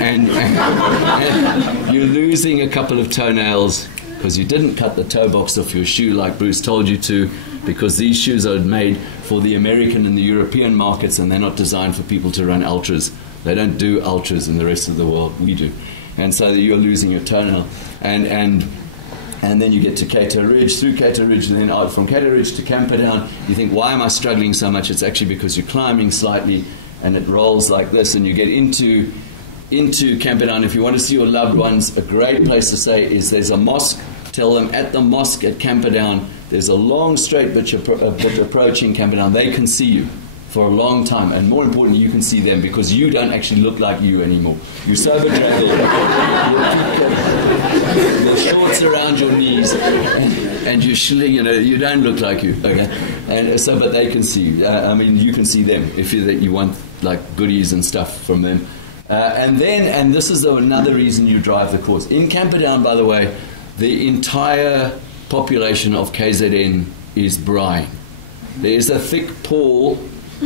you're losing a couple of toenails because you didn't cut the toe box off your shoe like Bruce told you to, because these shoes are made for the American and the European markets, and they're not designed for people to run ultras. They don't do ultras in the rest of the world. We do. And so you're losing your toenail. And then you get to Cato Ridge, through Cato Ridge, and then out from Cato Ridge to Camperdown. You think, why am I struggling so much? It's actually because you're climbing slightly and it rolls like this, and you get into Camperdown. If you want to see your loved ones, a great place to say is there's a mosque. Tell them at the mosque at Camperdown, there's a long straight bit approaching Camperdown. They can see you for a long time, and more importantly, you can see them, because you don't actually look like you anymore. You're so bedraggled. The shorts around your knees, and you don't look like you. Okay, and so but they can see you. You can see them if you want like goodies and stuff from them. And this is another reason you drive the course. In Camperdown, by the way, the entire population of KZN is braai. There is a thick pall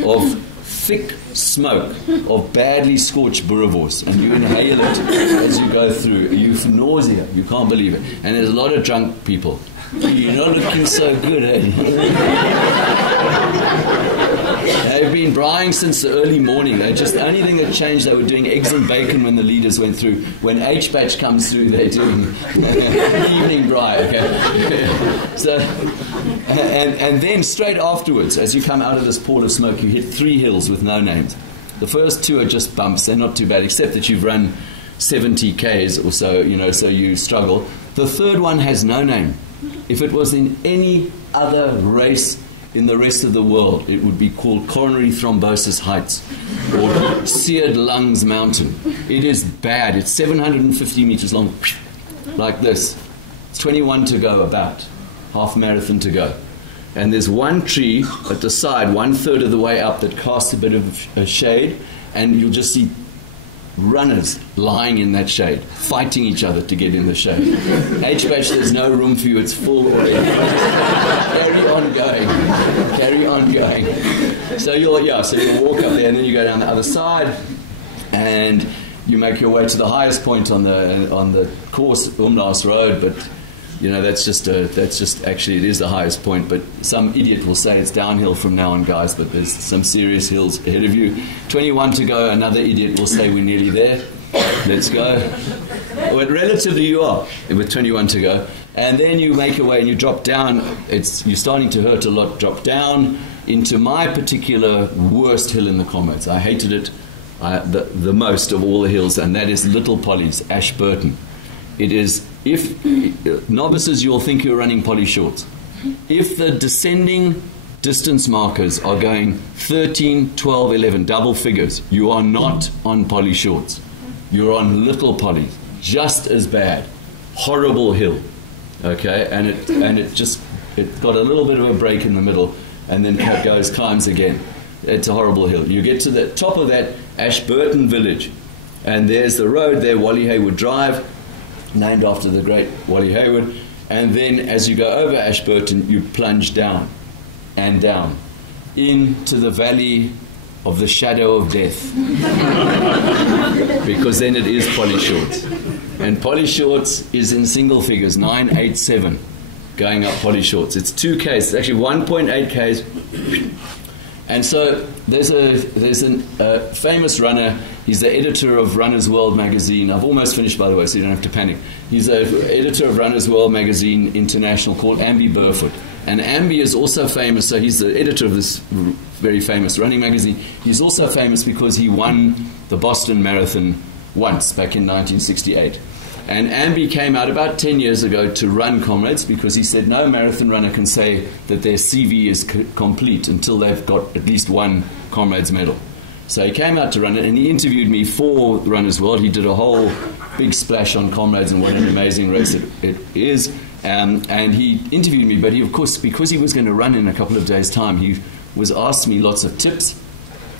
of thick smoke of badly scorched boerewors, and you inhale it as you go through. You've nausea. You can't believe it. And there's a lot of drunk people. You're not looking so good, eh? They've been braaiing since the early morning. The only thing that changed, they were doing eggs and bacon when the leaders went through. When H-Batch comes through, they're doing evening braai. Okay? So, and then straight afterwards, as you come out of this pall of smoke, you hit 3 hills with no names. The first 2 are just bumps. They're not too bad, except that you've run 70 Ks or so, so you struggle. The third one has no name. If it was in any other race in the rest of the world, it would be called Coronary Thrombosis Heights or Seared Lungs Mountain. It is bad. It's 750 meters long, like this. It's 21 to go about. half marathon to go. And there's one tree at the side, 1/3 of the way up, that casts a bit of a shade, and you'll just see runners lying in that shade, fighting each other to get in the shade. H-Bash, there's no room for you, it's full already. Carry on going. Carry on going. So you'll walk up there, and then you go down the other side, and you make your way to the highest point on the course, Umlaas Road, but that's just actually, it is the highest point, but some idiot will say it's downhill from now on, guys, but there's some serious hills ahead of you. 21 to go, another idiot will say we're nearly there. Let's go. But relatively you are, with 21 to go. And then you make your way and you drop down. You're starting to hurt a lot. Drop down into my particular worst hill in the Comrades. I hated it the most of all the hills, and that is Little Polly's, Ashburton. It is, if novices, you'll think you're running poly shorts. If the descending distance markers are going 13, 12, 11, double figures, you are not on poly shorts. You're on little poly, just as bad. Horrible hill, okay? And it got a little bit of a break in the middle, and then climbs again. It's a horrible hill. You get to the top of that Ashburton village, and there's the road there, Wally Hayward Drive, named after the great Wally Hayward. And then as you go over Ashburton, you plunge down and down into the valley of the shadow of death. Because then it is poly shorts. And poly shorts is in single figures, 987, going up poly shorts. It's 2Ks, it's actually 1.8 Ks. And so there's a famous runner. He's the editor of Runner's World magazine. I've almost finished, by the way, so you don't have to panic. He's the editor of Runner's World magazine international, called Amby Burfoot. And Amby is also famous, so he's the editor of this very famous running magazine. He's also famous because he won the Boston Marathon once, back in 1968. And Amby came out about 10 years ago to run Comrades, because he said no marathon runner can say that their CV is complete until they've got at least one Comrades medal. So he came out to run it, and he interviewed me for Runner's World. He did a whole big splash on Comrades and what an amazing race it is. And he interviewed me, but he, of course, because he was going to run in a couple of days' time, he was asked me lots of tips.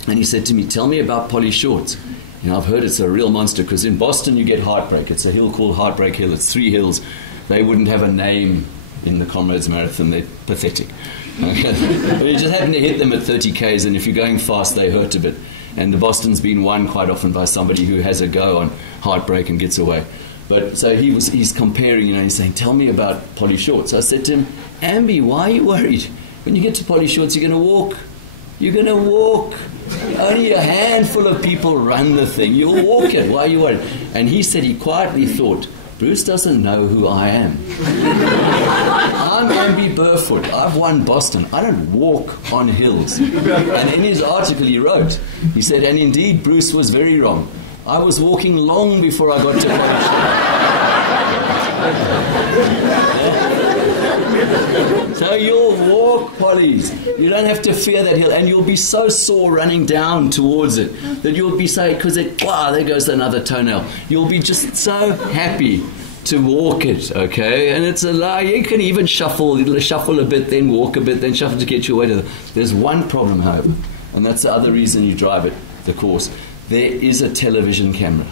And he said to me, tell me about poly shorts. I've heard it's a real monster, because in Boston you get Heartbreak. It's a hill called Heartbreak Hill. It's 3 hills. They wouldn't have a name in the Comrades Marathon. They're pathetic. Okay? But you just happen to hit them at 30 Ks, and if you're going fast, they hurt a bit. And the Boston's been won quite often by somebody who has a go on Heartbreak and gets away. But so he's comparing, he's saying, tell me about poly shorts. I said to him, Amby, why are you worried? When you get to poly shorts, you're going to walk. You're going to walk. Only a handful of people run the thing. You'll walk it. Why are you worried? And he said he quietly thought, Bruce doesn't know who I am. I'm Amby Burfoot. I've won Boston. I don't walk on hills. And in his article he wrote, he said, and indeed Bruce was very wrong. I was walking long before I got to college. So you'll walk polys. You don't have to fear that hill, and you'll be so sore running down towards it that you'll be saying, because there goes another toenail. You'll be just so happy to walk it, okay? And it's a lie. You can even shuffle a bit, then walk a bit, then shuffle to get your way to There's one problem, however, and that's the other reason you drive it, the course. There is a television camera.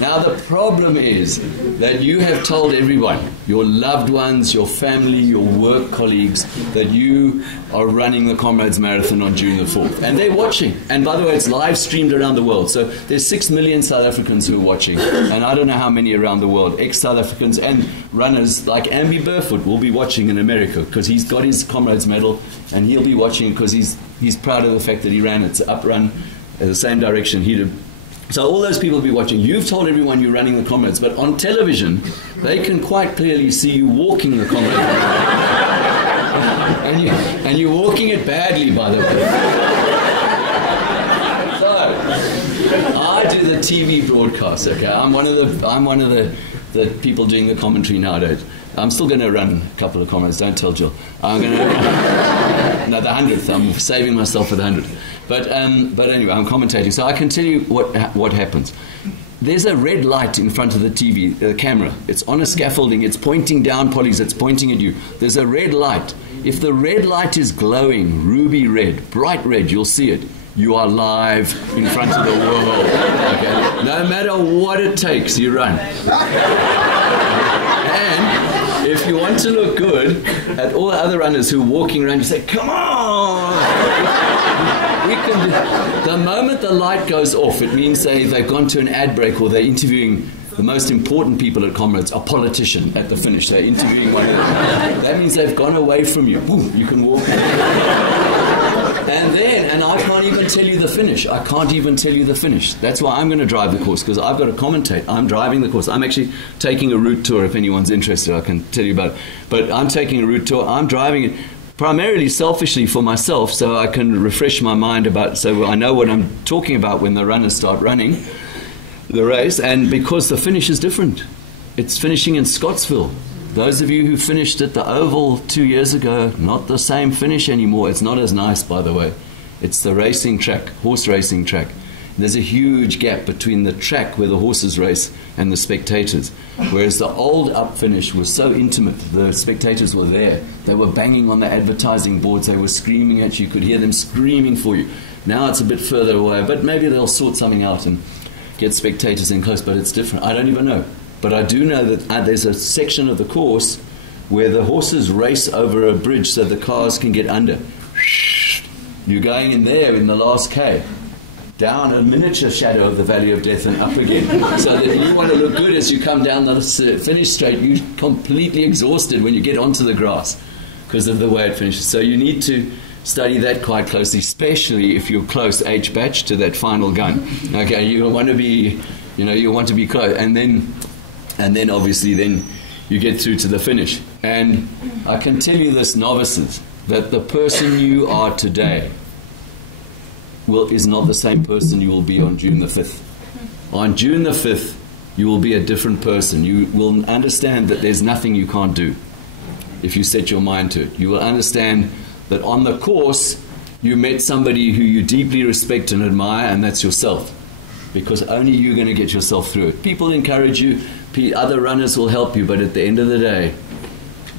Now the problem is that you have told everyone, your loved ones, your family, your work colleagues, that you are running the Comrades Marathon on June the 4th. And they're watching. And by the way, it's live streamed around the world. So there's 6 million South Africans who are watching. And I don't know how many around the world, ex-South Africans and runners like Amby Burfoot will be watching in America, because he's got his Comrades medal, and he'll be watching because he's proud of the fact that he ran. It's an up run in the same direction he did. So all those people will be watching. You've told everyone you're running the Comrades, but on television, they can quite clearly see you walking the Comrades. and you're walking it badly, by the way. So I do the TV broadcast. Okay, I'm one of the people doing the commentary nowadays. I'm still going to run a couple of Comrades. Don't tell Jill. I'm going to no, the 100th. I'm saving myself for the 100th. But anyway, I'm commentating, so I can tell you what happens. there's a red light in front of the TV, the camera. It's on a scaffolding. It's pointing down, Polly's. It's pointing at you. There's a red light. If the red light is glowing, ruby red, bright red, you'll see it. You are live in front of the world. Okay? No matter what it takes, you run. And if you want to look good at all the other runners who are walking around, you say, come on! We can do. The moment the light goes off, it means they've gone to an ad break or they're interviewing the most important people at Comrades, a politician at the finish. They're interviewing one of them. That means they've gone away from you. Boom, you can walk. And I can't even tell you the finish. I can't even tell you the finish. That's why I'm going to drive the course, because I've got to commentate. I'm driving the course. I'm actually taking a route tour. If anyone's interested, I can tell you about it. But I'm taking a route tour. I'm driving it primarily selfishly for myself, so I can refresh my mind so I know what I'm talking about when the runners start running the race, and because the finish is different. It's finishing in Scottsville. Those of you who finished at the Oval 2 years ago, not the same finish anymore. It's not as nice, by the way. It's the racing track, horse racing track. There's a huge gap between the track where the horses race and the spectators. Whereas the old up finish was so intimate, the spectators were there. They were banging on the advertising boards. They were screaming at you. You could hear them screaming for you. Now it's a bit further away, but maybe they'll sort something out and get spectators in close, but it's different. I don't even know. But I do know that there's a section of the course where the horses race over a bridge so the cars can get under. You're going in there in the last K, down a miniature shadow of the Valley of Death and up again. So that you want to look good as you come down the finish straight. You're completely exhausted when you get onto the grass because of the way it finishes. So you need to study that quite closely, especially if you're close H-batch to that final gun. Okay, you want to be, you want to be close, and then obviously then you get through to the finish. And I can tell you this, novices, that the person you are today is not the same person you will be on June the 5th. On June the 5th, you will be a different person. You will understand that there's nothing you can't do if you set your mind to it. You will understand that on the course, you met somebody who you deeply respect and admire, and that's yourself. Because only you're going to get yourself through it. People encourage you, other runners will help you, but at the end of the day,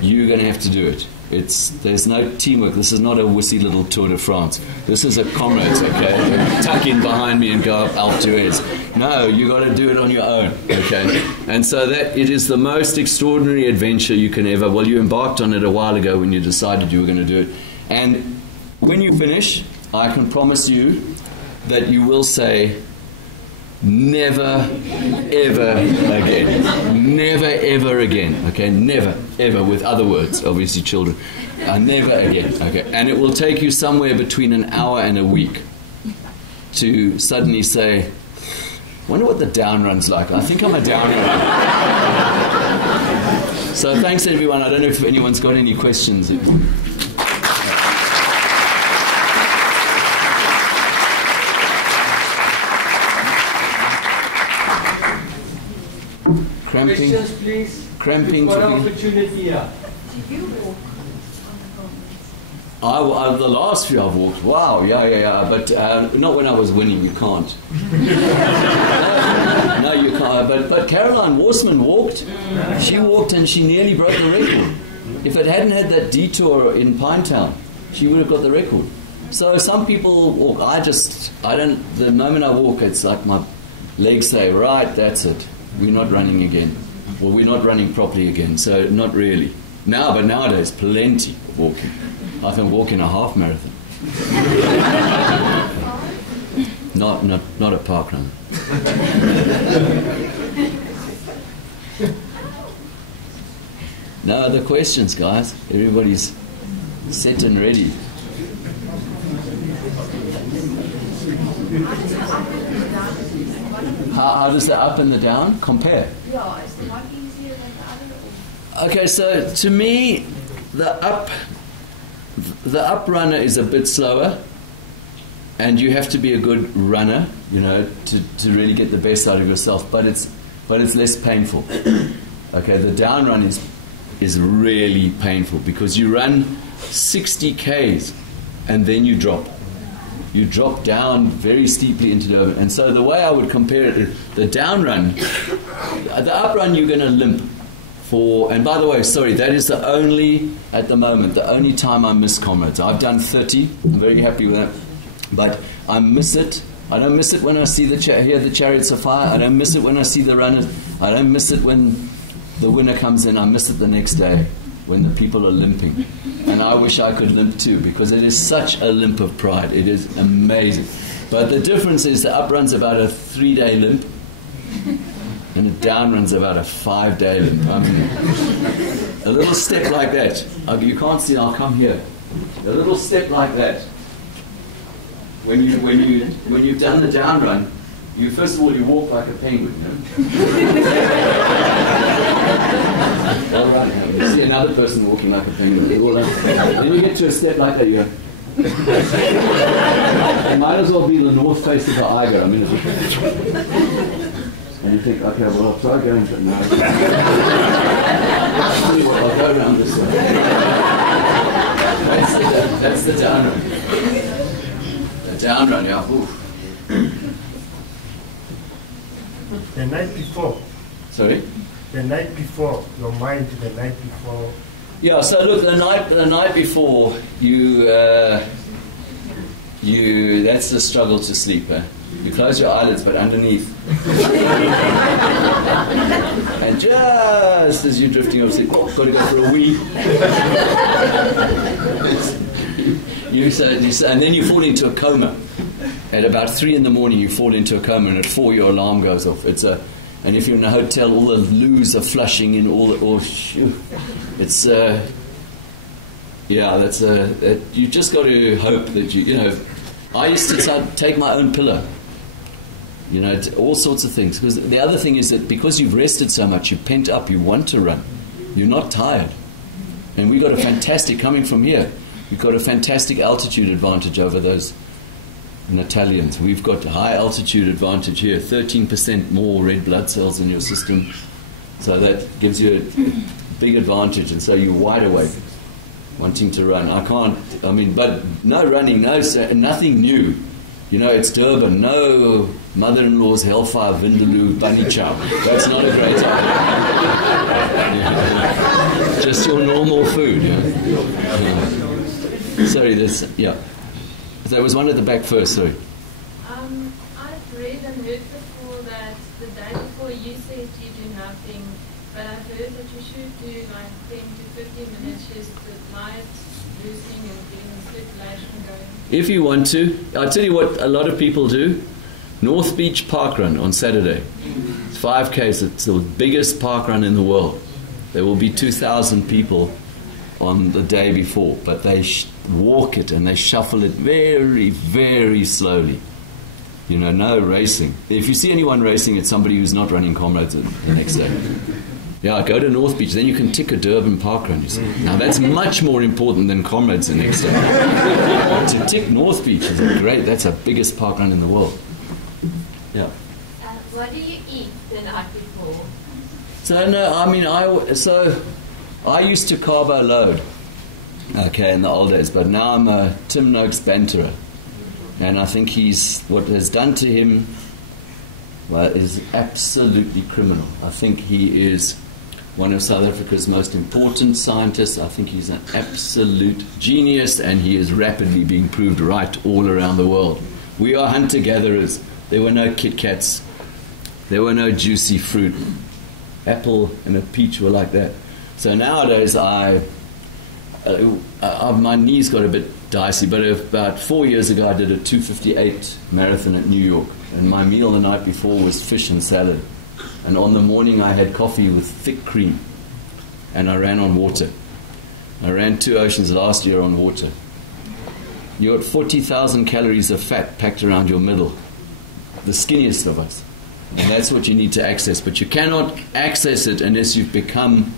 you're going to have to do it. There's no teamwork. This is not a wussy little Tour de France. This is a Comrades, okay? Tuck in behind me and go up Alpe d'Huez. No, you got to do it on your own, okay? And so that it is the most extraordinary adventure you can ever. Well, you embarked on it a while ago when you decided you were going to do it. And when you finish, I can promise you that you will say, never, ever again. Never, ever again. Okay, never, ever, with other words, obviously, children. Never again. Okay, and it will take you somewhere between an hour and a week to suddenly say, wonder what the down run's like. I think I'm a down runner. So thanks, everyone. I don't know if anyone's got any questions. Cramping. Questions, please. Cramping. What opportunity here? Do you walk on the Comrades? The last few I've walked. Wow, yeah. But not when I was winning. You can't. No, you can't. But Caroline Warsman walked. She walked and she nearly broke the record. If it hadn't had that detour in Pinetown, she would have got the record. So some people walk. I don't. The moment I walk, it's like my legs say, right, that's it. We're not running again. Well, we're not running properly again, so not really. But nowadays, plenty of walking. I can walk in a half marathon. Not a Parkrun. No other questions, guys? Everybody's set and ready. How does the up and the down compare? Yeah, is the one easier than the other? Okay, so to me, the up runner is a bit slower, and you have to be a good runner, to really get the best out of yourself. But it's less painful. Okay, the down run is really painful because you run 60 Ks and then you drop. you drop down very steeply into Durban. And so the way I would compare it, the down run, the up run you're going to limp for. And by the way, sorry, that is the only, at the moment, the only time I miss Comrades. I've done 30. I'm very happy with that. But I miss it. I don't miss it when I see hear the chariots of fire. I don't miss it when I see the runners. I don't miss it when the winner comes in. I miss it the next day when the people are limping. And I wish I could limp too, because it is such a limp of pride. It is amazing. But the difference is the up run's about a 3-day limp, and the down run's about a 5-day limp. I mean, a little step like that. You can't see, I'll come here. A little step like that. When you've done the down run, you first of all you walk like a penguin, you know? All right, you see another person walking like a penguin. Then you get to a step like that, you go. It might as well be the north face of the Eiger. I mean, and you think, okay, well, I'll try going, but no. I'll tell you what, I'll go around this way. That's the down run. The down run, yeah. Ooh. The night before. Sorry? The night before, your mind the night before. Yeah, so look, the night before, that's the struggle to sleep, eh? You close your eyelids, but underneath. And just as you're drifting off sleep, got to go for a wee. And then you fall into a coma. At about 3 in the morning, you fall into a coma, and at 4 your alarm goes off. And if you're in a hotel, all the loos are flushing in. It's you just got to hope that you know. I used to take my own pillow. You know, all sorts of things. Because the other thing is that because you've rested so much, you're pent up. You want to run. You're not tired. And we got a fantastic coming from here. We've got a fantastic altitude advantage over those Italians. We've got a high altitude advantage here, 13% more red blood cells in your system, so that gives you a big advantage, and so you're wide awake wanting to run. But no running, nothing new. You know, it's Durban, no mother-in-law's Hellfire Vindaloo Bunny Chow. That's not a great idea. Just your normal food. Sorry, there was one at the back first, sorry. I've read and heard before that the day before you said you do nothing, but I've heard that you should do like 10 to 15 minutes just with light loosening and getting the circulation going. If you want to, I'll tell you what a lot of people do. North Beach Parkrun on Saturday. It's 5Ks, it's the biggest parkrun in the world. There will be 2,000 people on the day before, but they walk it and they shuffle it very, very slowly. You know, no racing. If you see anyone racing, it's somebody who's not running Comrades the next day. Yeah, go to North Beach, then you can tick a Durban Parkrun, you see. Now that's much more important than Comrades the next day. To tick North Beach is that's the biggest parkrun in the world. Yeah. What do you eat the night before? I used to carbo load, in the old days, but now I'm a Tim Noakes banterer. And I think what has done to him, is absolutely criminal. I think he is one of South Africa's most important scientists. I think he's an absolute genius, and he is rapidly being proved right all around the world. We are hunter-gatherers. There were no Kit Kats. There were no juicy fruit. Apple and a peach were like that. So nowadays, my knees got a bit dicey, but about 4 years ago, I did a 2:58 marathon at New York, and my meal the night before was fish and salad. And on the morning, I had coffee with thick cream, and I ran on water. I ran 2 oceans last year on water. You got 40,000 calories of fat packed around your middle, the skinniest of us. And that's what you need to access. But you cannot access it unless you've become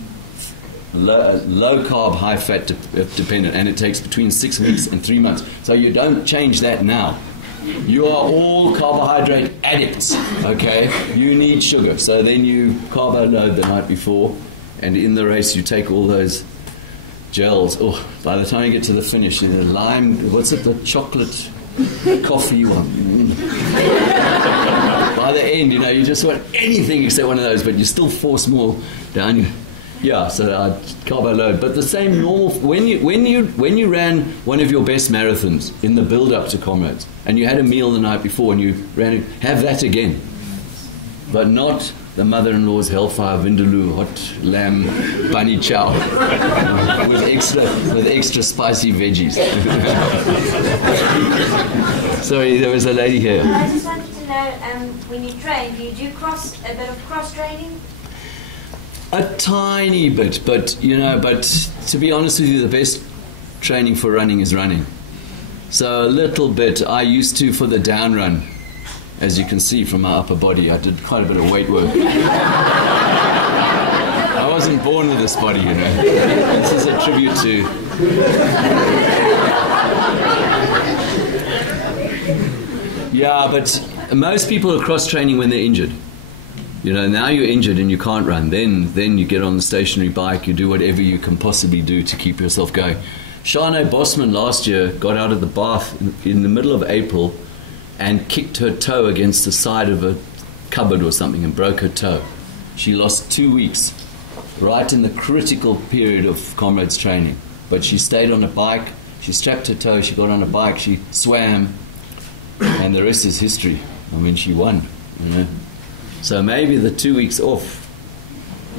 low carb, high fat dependent. And it takes between 6 weeks and 3 months. So you don't change that now. You are all carbohydrate addicts, okay? You need sugar. So then you carbo load the night before. And in the race, you take all those gels. Oh, by the time you get to the finish, the lime, the chocolate coffee one. By the end, you just want anything except one of those, but you still force more down you. Yeah, so carbo load. But the same normal, when you ran one of your best marathons in the build-up to Comrades, and you had a meal the night before and you ran it, have that again. But not the mother-in-law's Hellfire Vindaloo hot lamb bunny chow with extra spicy veggies. Sorry, there was a lady here. I just wanted to know, when you train, do you do a bit of cross-training? A tiny bit, but to be honest with you, the best training for running is running. So a little bit. I used to for the down run. As you can see from my upper body, I did quite a bit of weight work. I wasn't born with this body, This is a tribute to... Yeah, but most people are cross-training when they're injured. Now you're injured and you can't run. Then you get on the stationary bike, you do whatever you can possibly do to keep yourself going. Shane Bosman last year got out of the bath in the middle of April and kicked her toe against the side of a cupboard or something and broke her toe. She lost 2 weeks, right in the critical period of Comrades training. But she stayed on a bike, she strapped her toe, she got on a bike, she swam, and the rest is history. She won, So maybe the 2 weeks off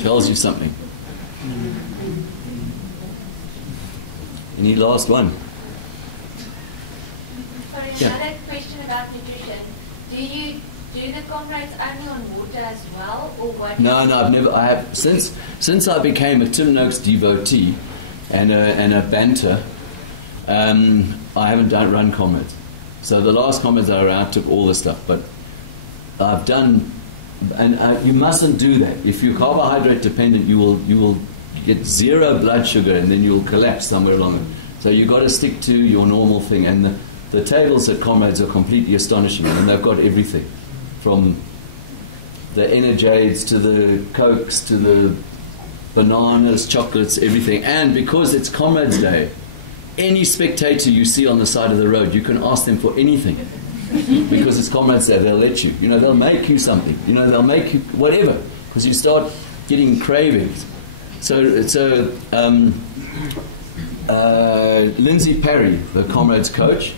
tells you something. Any last one? Sorry, Yeah. another question about nutrition. Do you do the Comrades only on water as well, or what? No, I've never. I have since I became a Tim Noakes devotee and a banter. I haven't run Comrades. So the last Comrades I ran, I took all the stuff, but I've done. And you mustn't do that. If you're carbohydrate dependent, you will get zero blood sugar, and then you'll collapse somewhere along it. So you've got to stick to your normal thing. And the tables at Comrades are completely astonishing, and they've got everything, from the Energiades to the Cokes to the bananas, chocolates, everything. And because it's Comrades Day, any spectator you see on the side of the road, you can ask them for anything. Because it's Comrades Day, they'll let you. They'll make you something. They'll make you whatever, because you start getting cravings. So Lindsay Perry, the Comrades coach,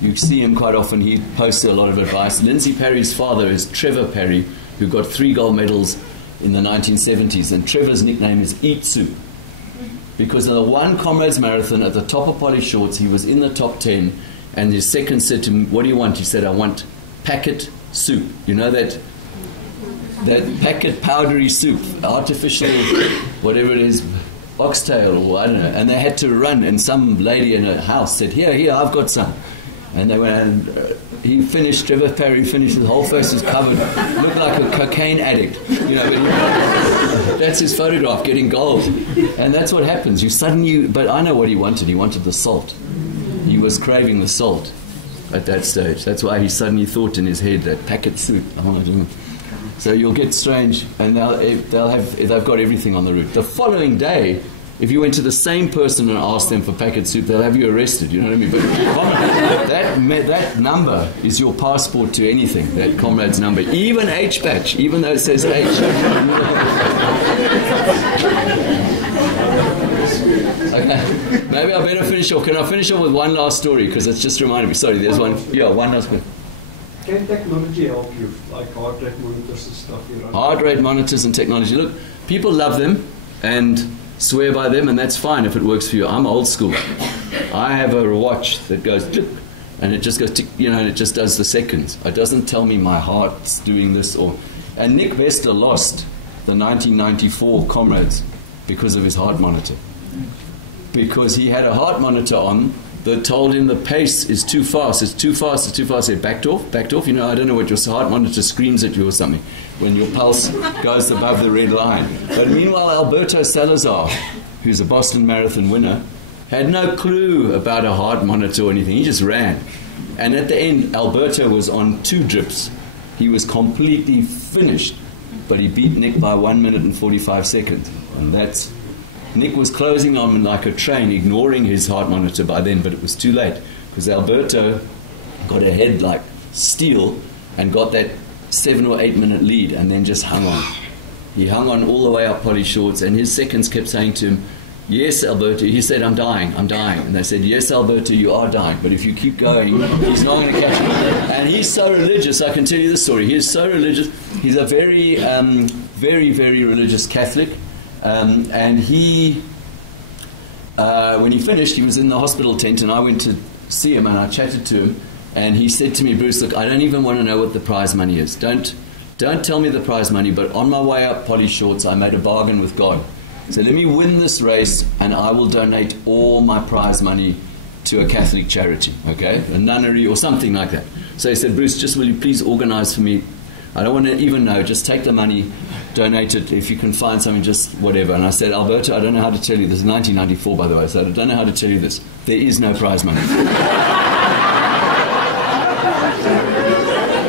you see him quite often. He posts a lot of advice. Lindsay Perry's father is Trevor Perry, who got 3 gold medals in the 1970s, and Trevor's nickname is Eat Soup, because in the one Comrades marathon at the top of Polly Shorts, he was in the top 10. And his second said to him, "What do you want?" He said, "I want packet soup." That packet powdery soup, artificial, whatever it is, oxtail or I don't know. And they had to run, and some lady in a house said, "Here, I've got some." And they went, and he finished. Trevor Perry finished. His whole face was covered, looked like a cocaine addict. But that's his photograph, getting gold. And that's what happens. But I know what he wanted. He wanted the salt. He was craving the salt at that stage. That's why he suddenly thought in his head that packet soup. So you'll get strange, and they've got everything on the route. The following day, if you went to the same person and asked them for packet soup, they'll have you arrested. You know what I mean? But that number is your passport to anything. That Comrades number, even H-patch, even though it says H. Okay, maybe I better finish off. Can I finish off with one last story? Because it's just reminded me. Sorry, there's one. Yeah, one last one. Can technology help you, like heart rate monitors and stuff? Heart rate monitors and technology. Look, people love them and swear by them, and that's fine if it works for you. I'm old school. I have a watch that goes tick, and it just goes tick, and it just does the seconds. It doesn't tell me my heart's doing this or. And Nick Vester lost the 1994 Comrades because of his heart monitor. Because he had a heart monitor on that told him the pace is too fast, it's too fast, it's too fast. He said, backed off. I don't know what your heart monitor screams at you or something when your pulse goes above the red line. But meanwhile, Alberto Salazar, who's a Boston Marathon winner, had no clue about a heart monitor or anything. He just ran. And at the end, Alberto was on 2 drips. He was completely finished. But he beat Nick by 1 minute and 45 seconds. And Nick was closing on like a train, ignoring his heart monitor by then, but it was too late because Alberto got a head like steel and got that 7 or 8 minute lead and then just hung on. He hung on all the way up Polly Shorts, and his seconds kept saying to him, yes, Alberto. He said, I'm dying. And they said, yes, Alberto, you are dying. But if you keep going, he's not going to catch you. And he's so religious, I can tell you the story. He is so religious. He's a very, very, very religious Catholic. And he, when he finished, he was in the hospital tent, and I went to see him, and I chatted to him. And he said to me, Bruce, look, I don't even want to know what the prize money is. Don't tell me the prize money, but on my way up Polly Shorts, I made a bargain with God. So let me win this race, and I will donate all my prize money to a Catholic charity, okay? A nunnery or something like that. So he said, Bruce, just will you please organize for me? I don't want to even know. Just take the money, donate it. If you can find something, just whatever. And I said, Alberto, I don't know how to tell you. This is 1994, by the way, so I don't know how to tell you this. There is no prize money.